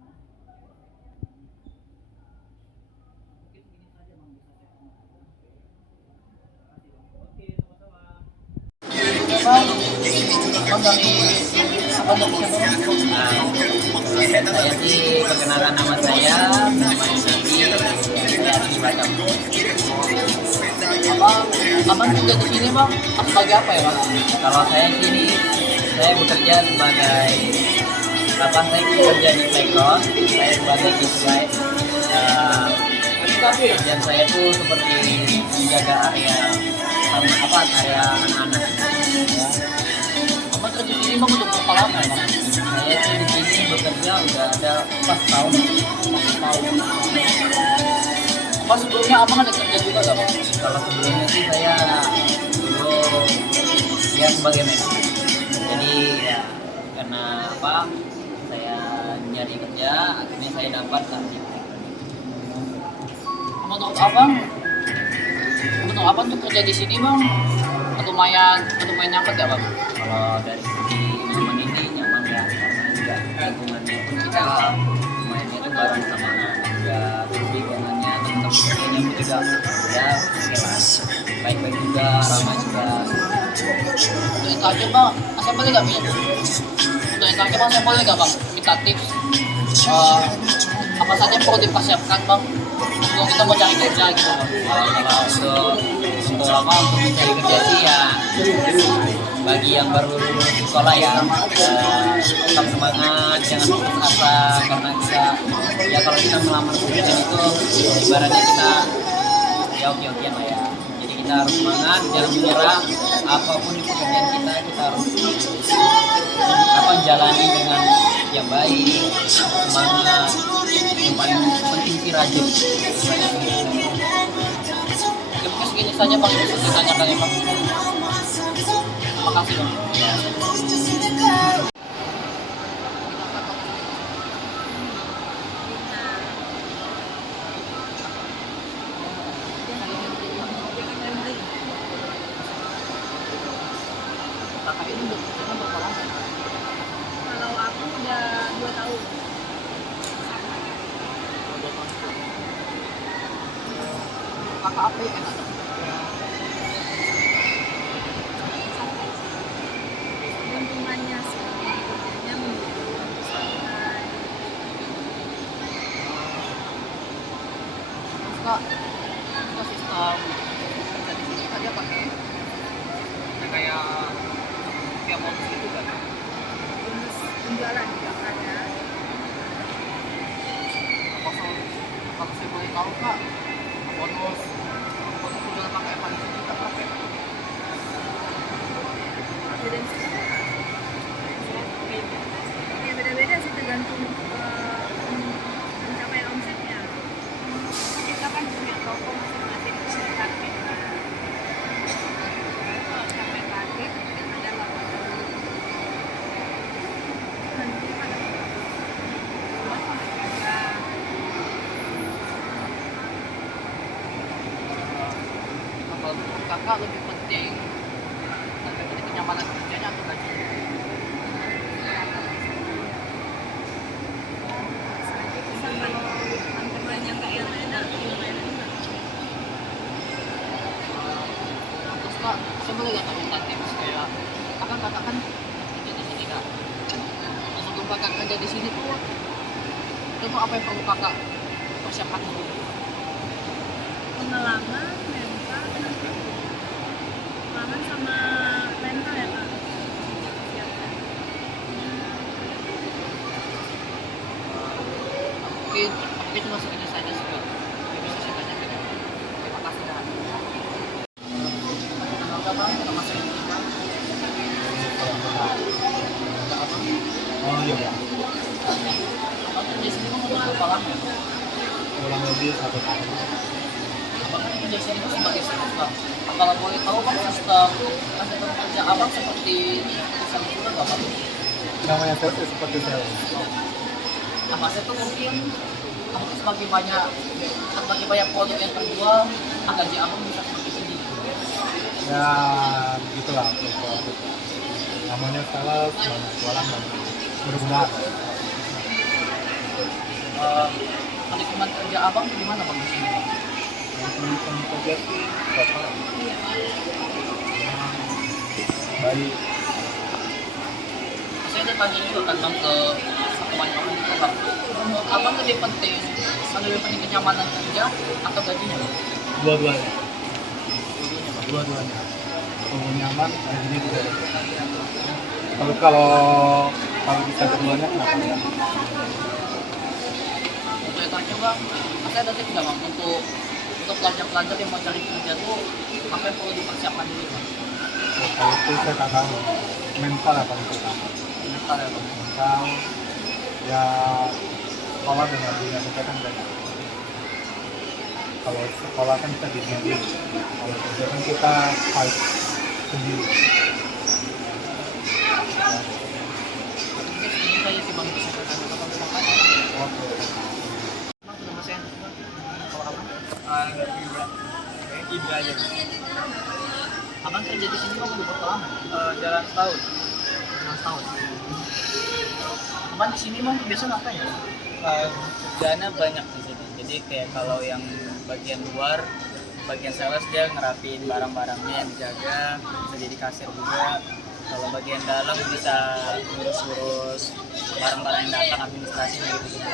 Mungkin begini saja bang, bisa saya tanyakan. Terima kasih bang. Oke, sama-sama. Bang, abang dari siapa? Saya sih perkenalkan nama saya Adi Batam. Abang kerja di sini bang, sebagai apa ya bang? Kalau saya sini saya bekerja sebagai saya bekerja di playground, saya sebagai display. Kerjaan saya itu seperti menjaga area anak-anak. Ya. Abang kerja di sini bang untuk berapa lama ya bang? Saya sih di sini bekerja udah ada 4 tahun. Apa sebelumnya abang ada kerja juga gak bang? Kalau sebelumnya sih saya dulu ya sebagai mentor. Jadi ya karena apa saya nyari kerja akhirnya saya dapat lah gitu. Menurut abang tuh kerja di sini bang lumayan nyaman ya bang? Kalau dari segi nyaman ini nyaman ya karena juga lingkungannya pun kita mainnya itu bareng sama juga lingkungannya tetap kerjanya pun juga ya oke lah baik-baik juga ramai juga. Untuk itu aja bang, saya boleh nggak minta? Untuk itu aja bang, saya boleh nggak bang minta tips apa saja yang perlu dipersiapkan bang sebelum kita mau cari kerja gitu bang? Kalau untuk apa untuk mencari kerja sih ya bagi yang baru lulus sekolah ya tetap semangat jangan putus asa karena kita ya kalau kita melamar pekerjaan itu ibaratnya kita ya oke-okean lah ya jadi kita harus semangat jangan menyerah apapun di pekerjaan kita harus apa jalani dengan yang baik semangat yang paling penting sih rajin. Ya, mungkin segini saja bang yang bisa saya tanyakan ya bang. Terima kasih bang. Kakak ini udah kerjanya berapa lama? Kalau aku udah 2 tahun. Kakak apa yang enak? Lingkungannya sih, kerjanya mendukung, santai. Kak, kita sistem kerja di sini kan dia pakai kayak bonus itu kan? Bonus penjualan nggak ada. Kalau saya boleh tahu kak, bonus penjualan pakai apa di sini kak pakai? Ya beda-beda sih tergantung pencapaian omsetnya. Kita kan punya toko masing-masing punya target. Kalau capai target kan ada laporan. Nanti ada luas sama juga. Kalau menurut kakak lebih penting kenyamanan kerjanya atau gaji? Sama kantorannya nggak yang enak, lumayan enak. Terus kak, saya boleh nggak minta tips kayak kakak kan kerja di sini kak. Nah, sebelum kakak kerja di sini tuh, itu apa yang perlu kakak persiapkan dulu? Pengalaman, pengalaman sama mental ya kak. Siapkan. Mungkin cuma segini saja sih kak. Yang bisa saya tanyakan. Terima kasih kak. Kenapa bang? Nama saya Dika. Oh iya, Abang kerja sini kan udah berapa lama ya? kurang lebih 1 tahun. Abang kan kerja sini kan sebagai sales bang. Kalau boleh tahu bang sistem kerja abang seperti sales juga nggak bang? Namanya sales ya seperti sales. Nah, saya tuh mungkin sebagai banyak produk yang terjual, gaji abang bisa seperti ini. Ya begitulah produk. Namanya sales, banyak jualan dan berguna. Lingkungan kerja abang tuh gimana bang di sini? Lingkungan kerja sih berapa? Baik. Saya ada tanya juga kan bang ke banyak orang itu bang. Menurut abang lebih penting kenyamanan kerja atau gajinya bang? Dua-duanya. Kalau nyaman, gajinya juga. Kalau bisa keduanya kenapa enggak? Untuk itu aja bang, saya ada tips nggak bang untuk pelajar-pelajar yang mau cari kerja tuh apa yang perlu dipersiapkan dulu bang? Kalau itu saya tak tahu. Mental apa itu? Mental ya bang. Mental ya sekolah dengan dunia kerja kan beda. Kalau sekolah kan kita dibimbing, kalau kerja kan kita fight sendiri. Ini kayak si Bang bisa katakan apa apa. Oke. Bang nama saya kalau abang. Ibra aja. Abang kerja di sini udah berapa lama? Jalan setahun. Tahun. Abang di sini bang biasa ngapain ya? Kerjaannya banyak di sini. Jadi kayak kalau yang bagian luar, bagian sales dia ngerapiin barang-barangnya yang dijaga, bisa jadi kasir juga. Kalau bagian dalam bisa ngurus-ngurus barang-barang yang datang, administrasinya gitu.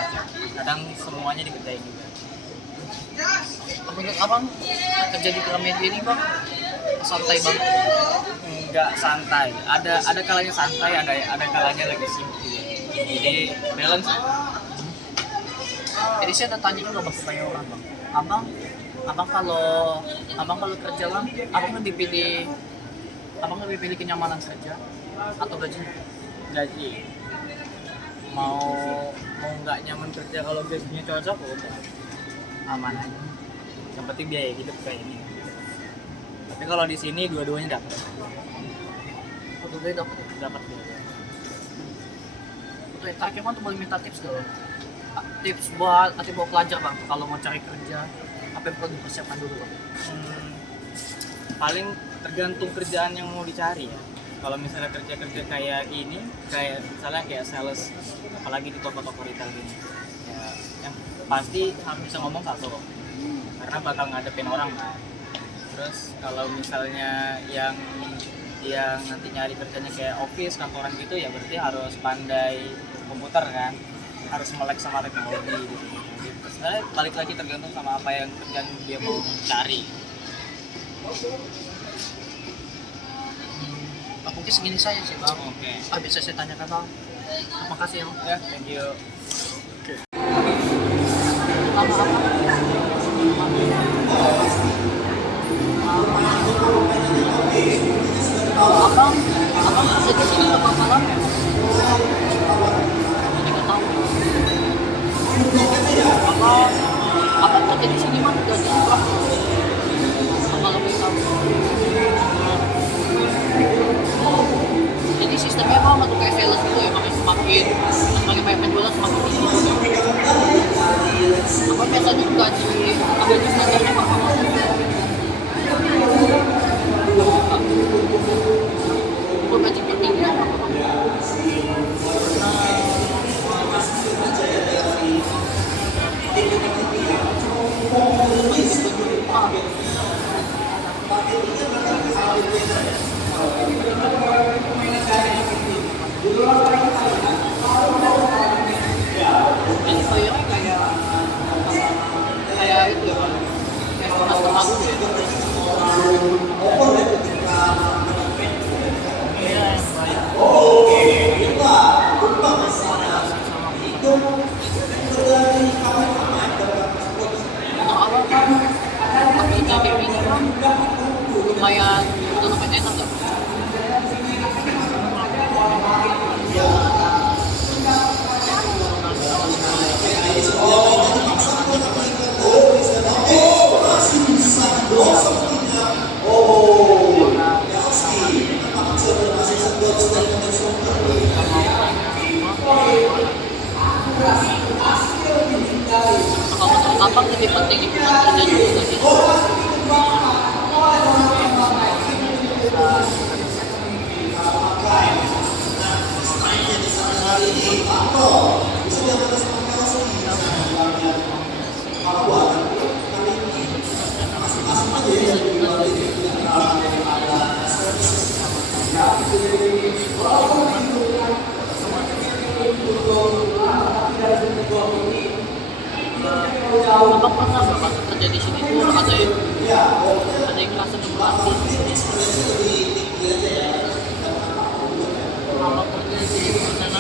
Kadang semuanya dikerjain juga. Menurut abang kerja di Gramedia ini bang santai bang? Nggak santai. Ada kalanya santai, ada kalanya lagi sibuk. Jadi balance. Jadi saya tanya dulu bang supaya orang bang. Abang kalau kerja bang, abang lebih pilih kenyamanan kerja atau gaji? Gaji. Mau nggak nyaman kerja kalau gajinya cocok udah aman aja. Yang penting biaya hidup kayak ini. Tapi kalau di sini dua-duanya dapat. Dapat biaya. Oke, terakhir bang tuh boleh minta tips dulu. Tips buat pelajar bang kalau mau cari kerja apa yang perlu dipersiapkan dulu bang? Paling tergantung kerjaan yang mau dicari ya. Kalau misalnya kerja kayak ini, kayak misalnya kayak sales, apalagi di toko-toko retail gini, ya yang pasti harus bisa ngomong satu, karena bakal ngadepin orang kan. Terus kalau misalnya yang nanti nyari kerjanya kayak office, kantoran gitu, ya berarti harus pandai komputer kan, harus melek sama teknologi gitu. Sebenarnya balik lagi tergantung sama apa yang kerjaan dia mau cari. Mungkin segini saja sih bang. Oke. Bisa saya tanyakan bang. Terima kasih ya. Ya, thank you. Abang kerja di sini berapa lama ya? 3 tahun. Abang kerja di sini mah gaji berapa? Abang lebih tahu. Jadi sistemnya apa tuh kayak sales gitu ya, makanya semakin banyak penjualan semakin tinggi. Apa biasanya gaji standarnya berapa? Gaji tertinggi apa? Ini bayarnya kayak itu ya, kayak Mas Agung ya. Lumayan enak nggak? Kalau menurut abang lebih penting lingkungan kerja dulu nggak sih? Abang pernah nggak pas kerja di sini tuh ada yang merasa terlatih? Abang kerja di sini pernah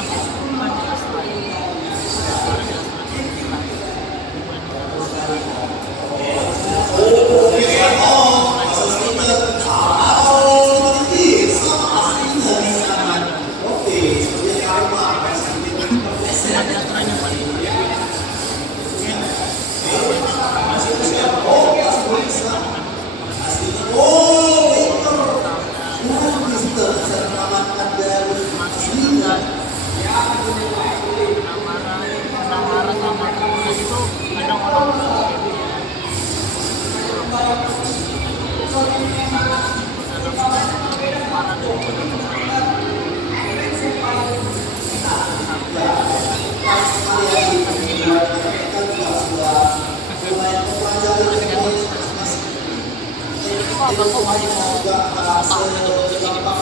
Bapak masih mau tahu metode ini Pak?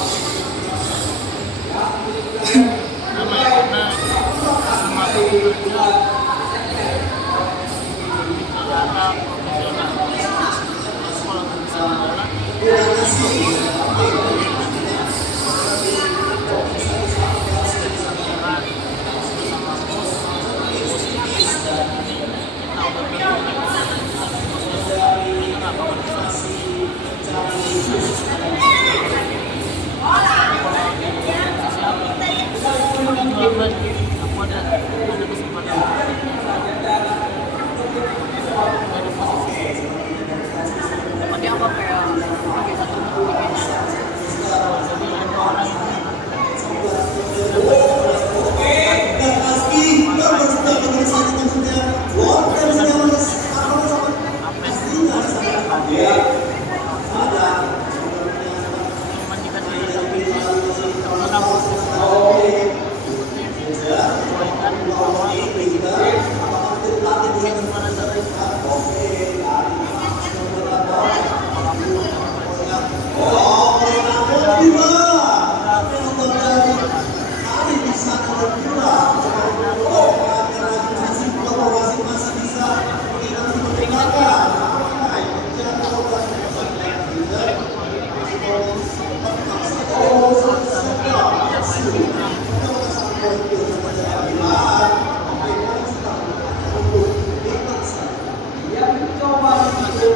Karena semua pekerja secara profesional kalau bisa adalah aku ada kesempatan ada posisi Tempatnya apa kayak pakai satu bikin jadi ada orang cuman dikasih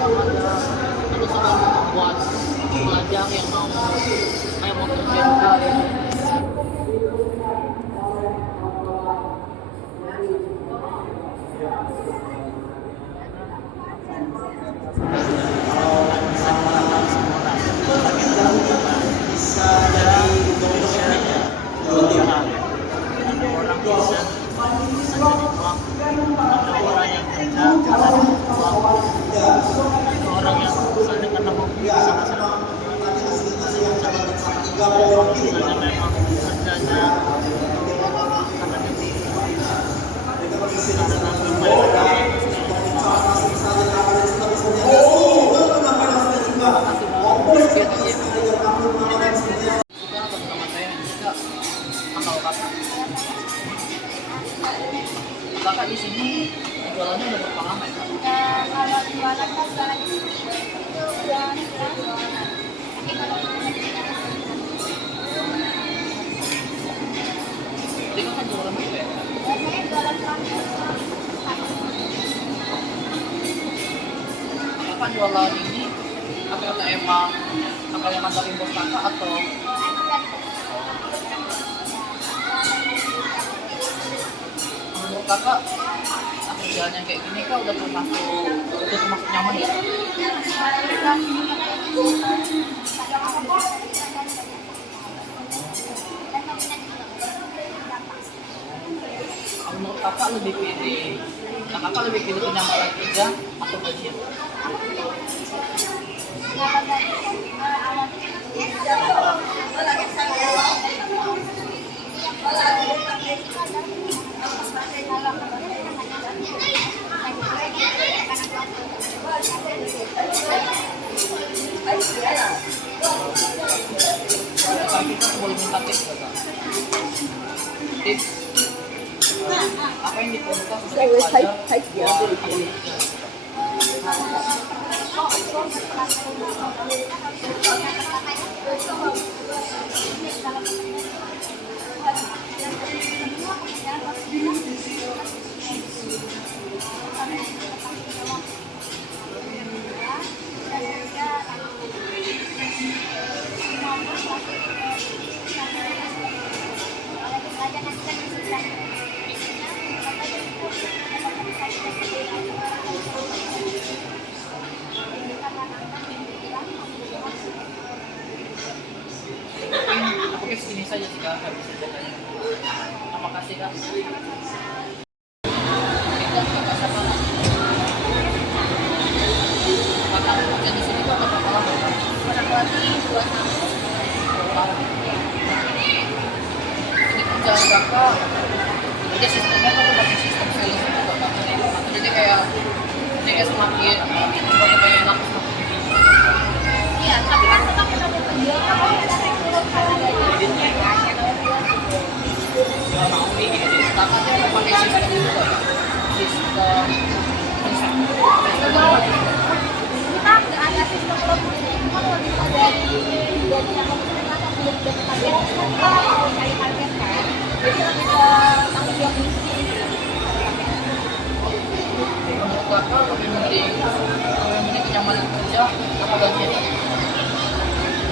orang buat pelajar yang mau kerja orang yang misalnya karena hobi sama-sama misalnya memang kerjanya karena Kakak di sini jualannya udah berapa lama ya? Kalau jualan kan jualan itu udah jualan. Tapi kalau Jadi kakak jualan apa ya? saya jualan praktis. Kakak jualan ini apa kata emang dari bos kakak atau menurut kakak kerjaan yang kayak gini kak udah termasuk nyaman ya? Menurut kakak lebih pilih kenyamanan kerja atau gajian? Kita boleh minta tips gak kak? Tips apa yang diperlukan Oke, segini saja sih kak, habis ceritanya. Terima kasih kak. Kita kakak siapa kak? Kakak kerja di sini kok berapa lama kak? Kurang lebih 2 tahun. Ini kerjaan kakak, jadi sistemnya kan pakai sistem sales itu kakak. Jadi kayak semakin banyak laku semakin tinggi. Iya, tapi kan tetap kita bekerja kalau ada rekrut kan ada pakai sistem juga, sistem kita nggak ada sistem promosi, cuma kalau kita dari yang komunitas yang belum dapat target, kita mau cari target kan, jadi lebih ke tanggung jawab misi. menurut kakak lebih penting kenyamanan kerja apa gajinya?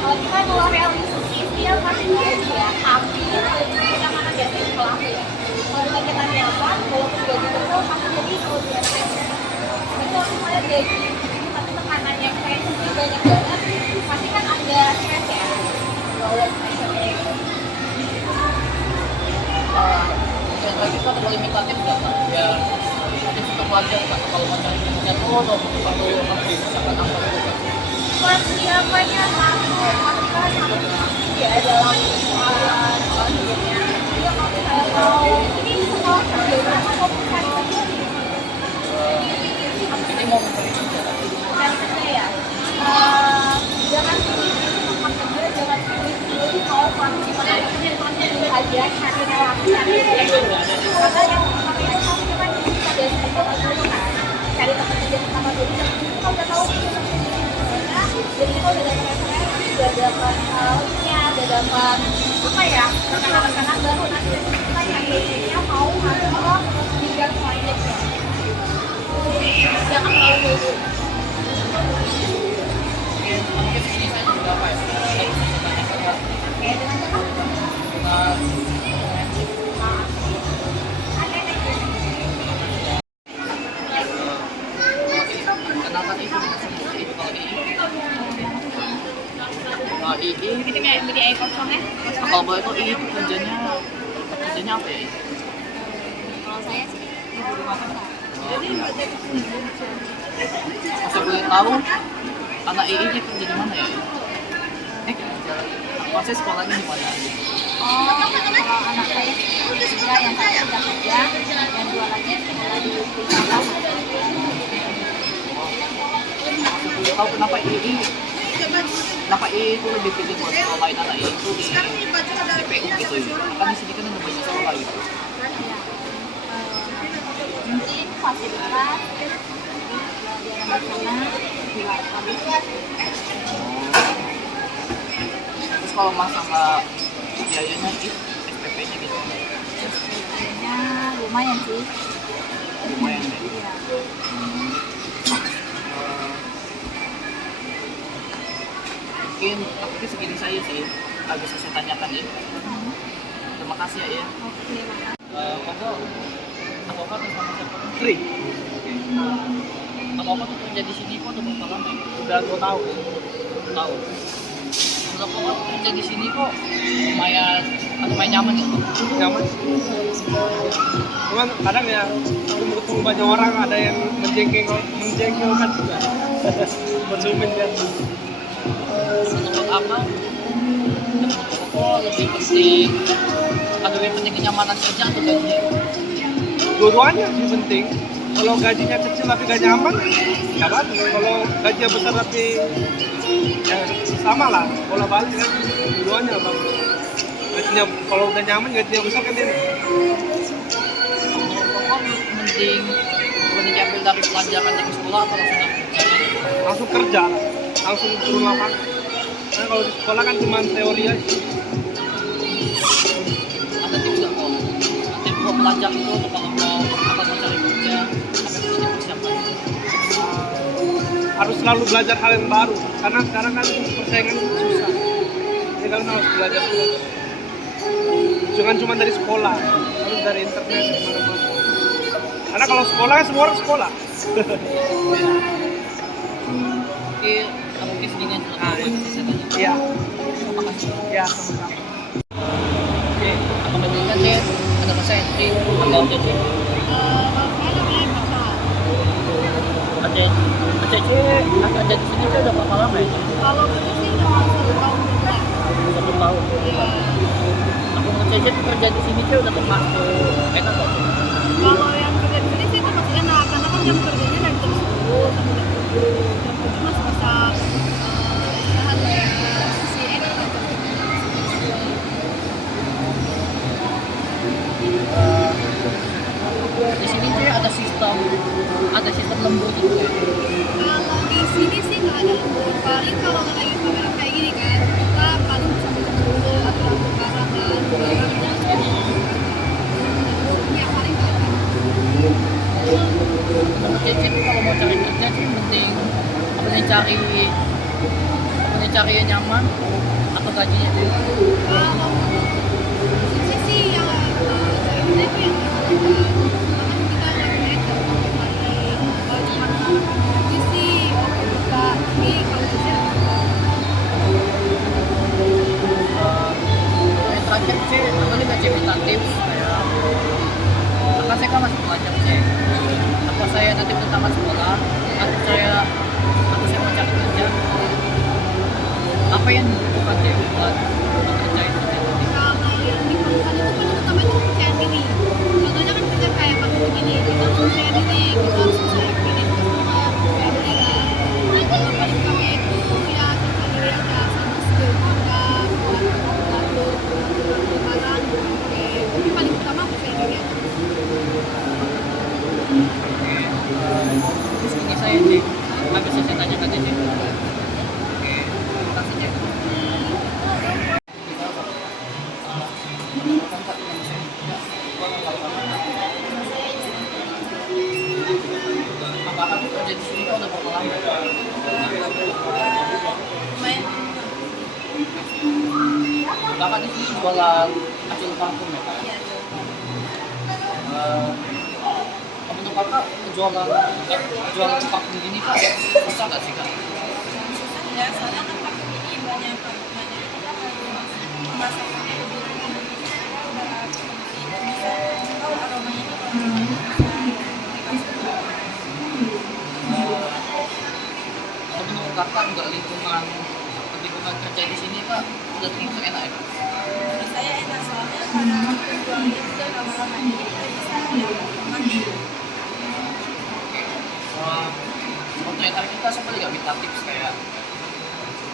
Kalau kita mau realistis dia pasti gaji ya, tapi kenyamanan gaji itu aku ya. Kalau kita nyaman, walaupun gaji kecil pasti jadi kalau dia itu kalau misalnya gaji tapi tekanannya kayak ini banyak banget, pasti kan ada stres ya. Kalau misalnya Sentra kita ada limitatif nggak Kak? Ya mungkin suka pelajar Kak, kalau mau cari kerja tuh atau harus diusahakan apa gitu Kak? persiapannya pastikan harus ya dalam sebelumnya. Dia kalau misalnya mau ini sekolah kerja kan mau cari kerja Ini mau mencari kerja Kak? cari kerja ya. Jangan pilih tempat kerja, jangan pilih mau partisipasi aja cari relasi cari karena yang pertama itu kamu kan kita dari tempat dulu kan cari tempat kerja pertama dulu kita udah tahu jadi kita udah dapat referensi, udah dapat linknya, udah dapat apa ya rekan-rekan baru nanti kita nyarinya mau atau tinggal selanjutnya jangan terlalu dulu. Mungkin sini saya juga apa ya? Saya bisa banyak kerja. Oke, dengan cepat. Kenapa itu seperti itu kalau ini? Kalau ini Kita beli air kosong ya. kalau boleh tuh ini kerjanya apa ya? Kalau saya sih ibu rumah tangga. Saya boleh tahu anak II nya kerja di mana ya? Masih sekolahnya di mana? Oh, kalau anak saya tiga, yang satu udah kerja, yang dua lagi sekolah di perusahaan. Saya tahu kenapa II itu lebih pilih buat sekolahin anak II itu di CPU gitu ya? Kan di sini kan ada banyak sekolah gitu. Mungkin fasilitas di sana nilai habis. Terus kalau masalah biayanya itu SPP-nya gitu? SPP-nya lumayan sih. Lumayan ya? Iya. Mungkin tapi segini saya sih agak bisa saya tanyakan ya. Terima kasih ya. Oke, makasih. Apa tuh sama siapa? Tri. Apa tuh kerja di sini kok udah berapa lama ya? Udah 2 tahun. Tahu. Kalau kerja di sini kok lumayan nyaman ya? Nyaman. Cuman kadang ya ketemu banyak orang ada yang menjengkelkan juga. Konsumen kan. Menurut apa? Menurut kok lebih penting lebih penting kenyamanan kerja atau gaji? Dua-duanya sih penting. Kalau gajinya kecil tapi gak nyaman, ya kan? Kalau gajinya besar tapi ya sama lah, bola balik kan. Dua-duanya bagus. Gajinya kalau udah nyaman, gajinya besar kan dia. Menurut kok mending diambil dari pelajaran dari sekolah atau langsung kerja? Langsung kerja, langsung turun lapangan. Karena kalau di sekolah kan cuma teori aja. Ada tips nggak kok? Tips buat pelajar itu atau kalau mau cari kerja, apa yang harus dipersiapkan? Harus selalu belajar hal yang baru, karena sekarang kan persaingan susah. Jadi kalian harus belajar terus. Jangan cuma dari sekolah, harus dari internet, mana-mana. Karena kalau sekolah kan semua orang sekolah. Mungkin segini aja lah yang bisa saya tanya. Iya, Terima kasih. iya sama-sama. Oke, aku berikan sih ada saya di account jadi. Aceh, akan jadi sini tuh udah berapa lama ya? Kalau kerja sih udah masuk 1 tahun juga. 1 tahun. Iya. Aku mau Cece kerja di sini tuh udah termasuk enak kok. Kalau yang kerja di sini sih termasuk enak karena kan jam kerjanya dari jam 10 sampai jam 7. Jam 7 masih bisa istirahat ada sistem lembur gitu ya? Kalau di sini sih nggak ada lembur. Paling kalau lagi pameran kayak gini kan, kita paling bisa minta dulu atau lembur barang kan. Ya paling gitu. Menurut Cece kalau mau cari kerja sih penting cari yang nyaman atau gajinya dulu. Kalau sisi sih yang ceweknya itu yang karena kita nggak paling kalau cuma gaji sih oke juga. Tapi kalau sisi Yang terakhir sih aku juga Cece minta tips kayak apa saya kan masih pelajar sih. Apa saya nanti mau tamat sekolah atau saya mau cari kerja, apa yang dibutuhkan sih buat kerja itu? kalau yang diperlukan itu paling utama itu kepercayaan diri. Contohnya kan kita kayak pakai begini, kita harus percaya diri, kita harus bisa yakin customer, percaya diri kan. Nah kalau paling utama itu ya percaya diri aja sama skill kita, lalu barang, oke. Tapi paling utama percaya diri aja. Terus ini saya sih, habis saya tanya ke Cece. Oke, terima kasih Cece. Apakah tuh kerja di sini udah berapa lama? Lumayan. Kakak di sini jualan acil parfum ya kak? Iya, Menurut kakak jualan parfum gini kak susah nggak sih kak? susah ya, soalnya kan pakai ini banyak kita harus memasakkannya lebih lama. Dan bisa tahu aromanya itu Atau menurut kakak nggak lingkungan kerja di sini kak udah termasuk enak ya? menurut saya enak soalnya karena penjualnya juga lama-lama jadi kita bisa dapat teman. Waktu yang tadi kita sempat juga minta tips kayak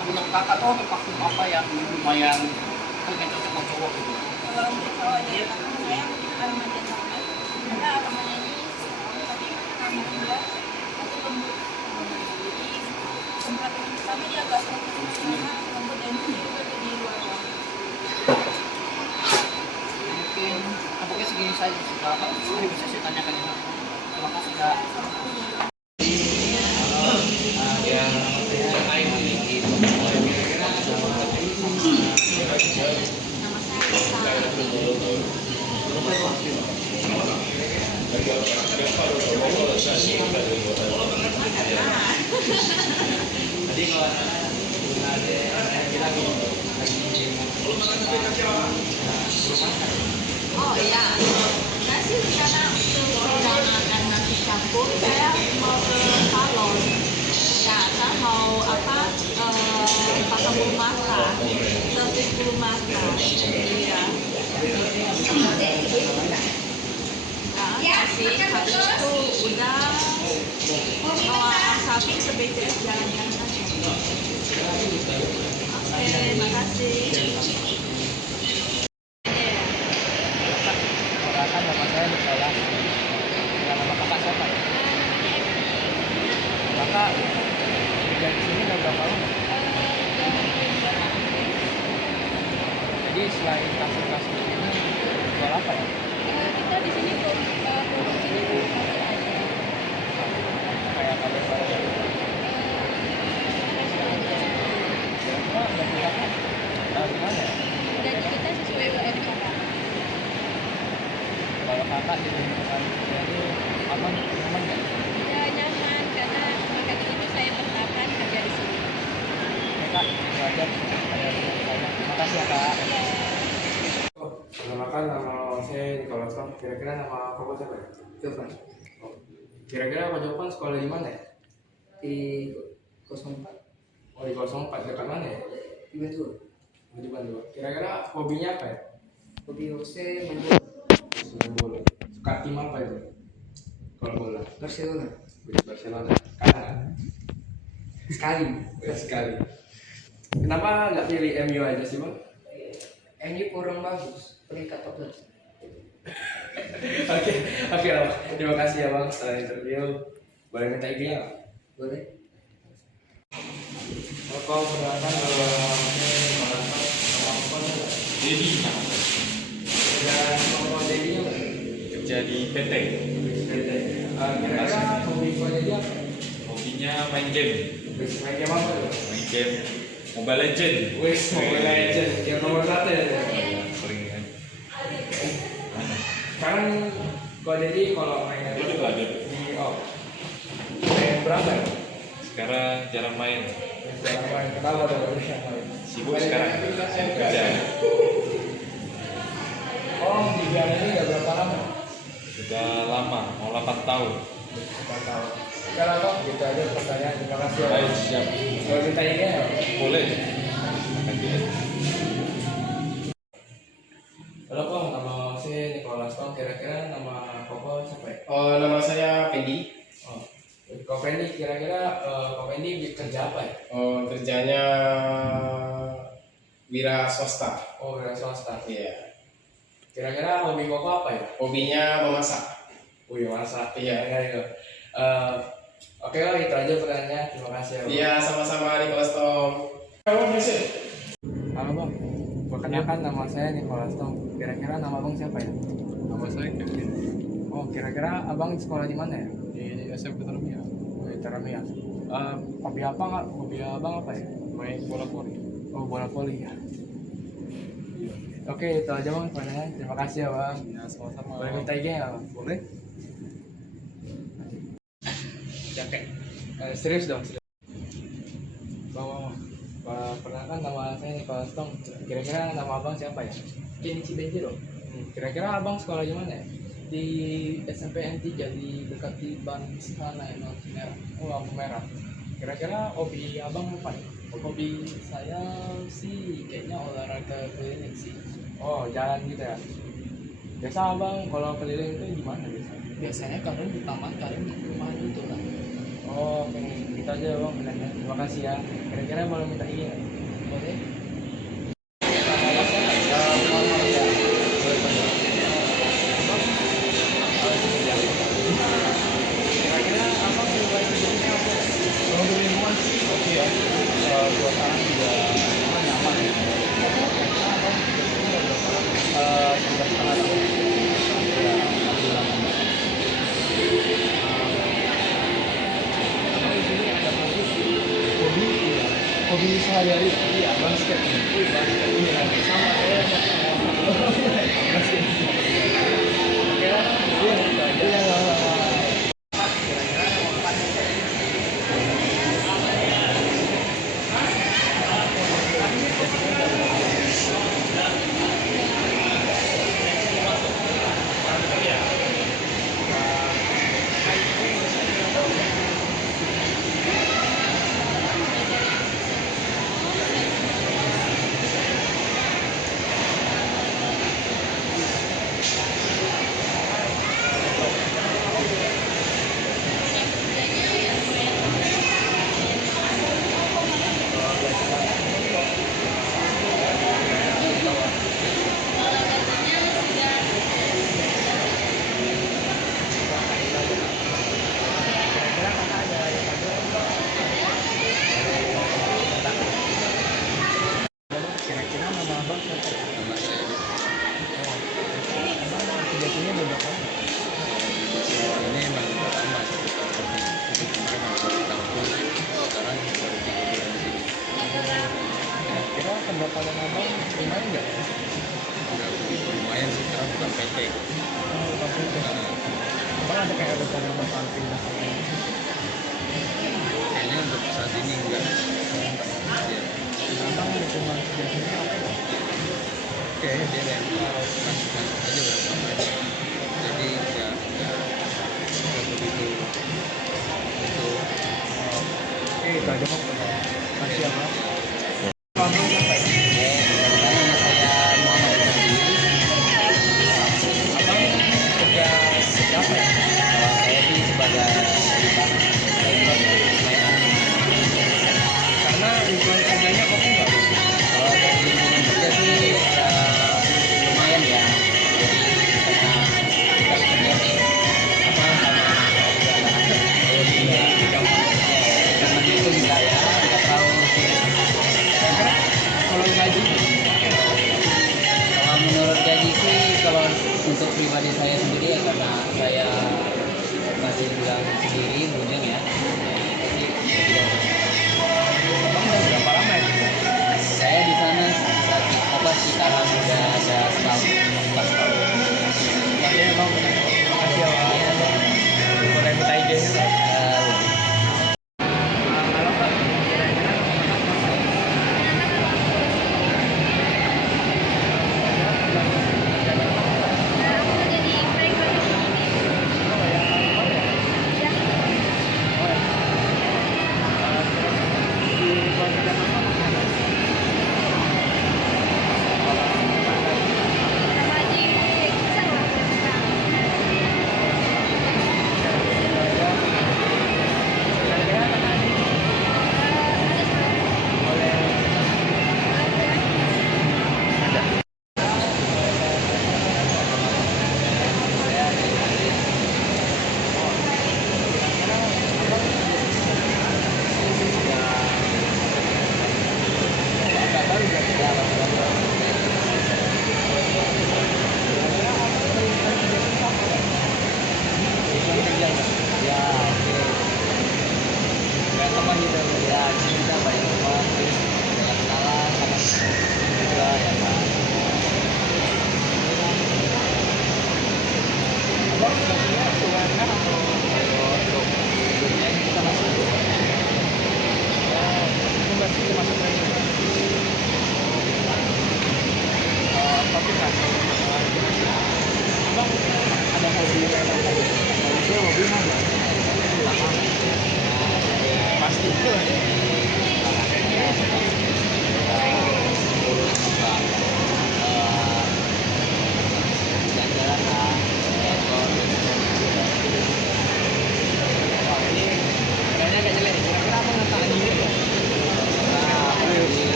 menurut kakak tuh ada parfum apa yang lumayan cocok sama cowok gitu? Kalau untuk cowoknya ya karena saya aroma gentleman karena aromanya ini tapi karena enggak atau lembut. Jadi sempat yang pertama dia agak sedikit karena lembut dan ini juga jadi luar. Mungkin tampaknya segini saja sih kak. Ini bisa saya tanyakan ini. Terima kasih kak. Oh iya, nasi rencana untuk sedang makan nasi campur saya mau ke salon. Ya, saya mau pakai bulu masak, servis bulu masak. Iya. Kasih itu udah bawa sapi ke BTS jalan-jalan aja. Oke, makasih. Kan nama saya Nicholas. Nama kakak siapa ya? Kakak kerja di sini udah berapa lama? Jadi selain kasus-kasus ini jual apa ya? Kita di sini produksinya Kayak ada barang. Kira-kira gaji kakak gimana ya? gaji kita sesuai UMR kakak. Kalau kakak di lingkungan kerja itu nyaman nggak? Ya nyaman karena makanya itu saya bertahan kerja di sini. Oke kak, itu aja saya. Terima kasih ya kak. Perkenalkan nama saya Nicholas. Kira-kira nama kakak siapa ya? Jovan Kira-kira Pak Jovan sekolah di mana ya? di 04 Oh di 04, dekat mana ya? di Bandung. Oh, di Bandung. Kira-kira hobinya apa ya? Hobi Jose main bola Main bola. Suka tim apa itu? Kalau bola? Barcelona Barcelona. Kanan. sekali. Sekali. Kenapa nggak pilih MU aja sih bang? MU kurang bagus peringkat 14. Oke, Bang. Terima kasih ya bang setelah interview. Boleh minta IG-nya nggak? Boleh. Kalau perkenalkan Dedi dan kalau Dedi kerja di PT. kira-kira hobi Ko Dedi apa? Hobinya main game. Main game apa tuh? Main game Mobile Legend. Wes, Mobile Legends, yang nomor 1 ya. Sering kan. Sekarang Ko Dedi kalau main Dia juga ada. main berapa ya? Sekarang jarang main. Sekarang main kenapa tuh? Sibuk sekarang. Sibuk kerja. Oh, di game ini udah berapa lama? Sudah lama, mau 8 tahun. 4 tahun. Sekarang kok gitu aja pertanyaan. Terima kasih. Baik, siap. Boleh minta IG ya? Boleh. Halo Kong, nama saya Nicholas Kong. Kira-kira nama Koko siapa ya? Oh, nama saya Pendi. Oh, Kok Fendi, kira-kira Kok Fendi kerja apa ya? Oh, kerjanya wira swasta. Oh, wira swasta. Iya. Kira-kira hobi Koko apa ya? Hobinya memasak. Wih, masak. Iya. Iya. Oke, itu aja pertanyaannya. Terima kasih ya. Bang. Iya, sama-sama Nicholas Tom. Kamu bisa? Halo Bang, perkenalkan nama saya Nicholas Tom. Kira-kira nama Abang siapa ya? Nama saya Kevin Oh, kira-kira Abang sekolah di mana ya? di SMP Tarumia. Di Taramia. Hobi apa nggak? Hobi Abang apa ya? Main bola voli. Oh, bola voli ya. Oke, itu aja Bang pertanyaannya. Terima kasih ya Bang. Ya, sama-sama. Boleh minta IG ya Bang? Boleh? Oke. Serius dong. Serius. Bang, perkenalkan nama saya Nicholas Tom. Kira-kira nama Abang siapa ya? Kenny Cibenjiro. Kira-kira Abang sekolah di mana ya? Di SMP N3 di dekat di Ban sana ya, lampu merah. Oh, lampu merah. Kira-kira hobi Abang apa ya? Hobi saya sih kayaknya olahraga keliling sih. Oh, jalan gitu ya. Biasa Abang kalau keliling itu gimana biasanya? Biasanya kadang di taman, kadang di rumah gitu lah. Oh, oke. Kita aja Bang bilangnya. Terima kasih ya. Kira-kira boleh minta IG nggak? Boleh? Kira-kira Abang lebih baik kerjanya apa? Kalau di lingkungan sih oke ya. Suasana juga nyaman ya. Kira-kira Abang kerjanya sudah setengah tahun. Ya, alhamdulillah. Abang di sini ada hobi, iya. Hobi sehari-hari, iya, basket. Wih, basket ini kan sama saya. Basket. Oke lah, iya, itu aja. Kira-kira nama Abang siapa ya? Nama saya Abang biasanya berapa? ini emang pertama tapi kemarin masih kampung. Sekarang baru 3 bulan di sini. Kira-kira pendapatan Abang lumayan nggak ya? Udah lumayan sih sekarang bukan PT. Oh, pasti itu. Abang ada kayak rencana bakal pindah ke mana? Kayaknya untuk saat ini enggak. Iya. Abang lingkungan kerja sini apa ya? Oke, dia masuk aja berapa aja. Jadi nggak begitu itu. Oke, itu aja Bang. Makasih ya Bang. Nama saya Muhammad Rizky. Abang kerja siapa ya? Saya sih sebagai Karena lingkungan kerjanya kok nggak? kalau dari lingkungan kerja sih lumayan ya. Jadi karena kita kerja nih apa sama pribadi saya sendiri ya, karena saya masih bilang sendiri bujang ya. Jadi tidak. Abang udah berapa lama ya? Saya di sana sekarang udah ada setahun, 4 tahun. Makanya abang terima kasih ya bang. Iya, Boleh minta IG-nya bang? Halo Pak, kira-kira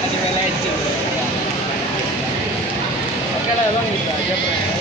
anime legend. Oke lah bang, gitu aja.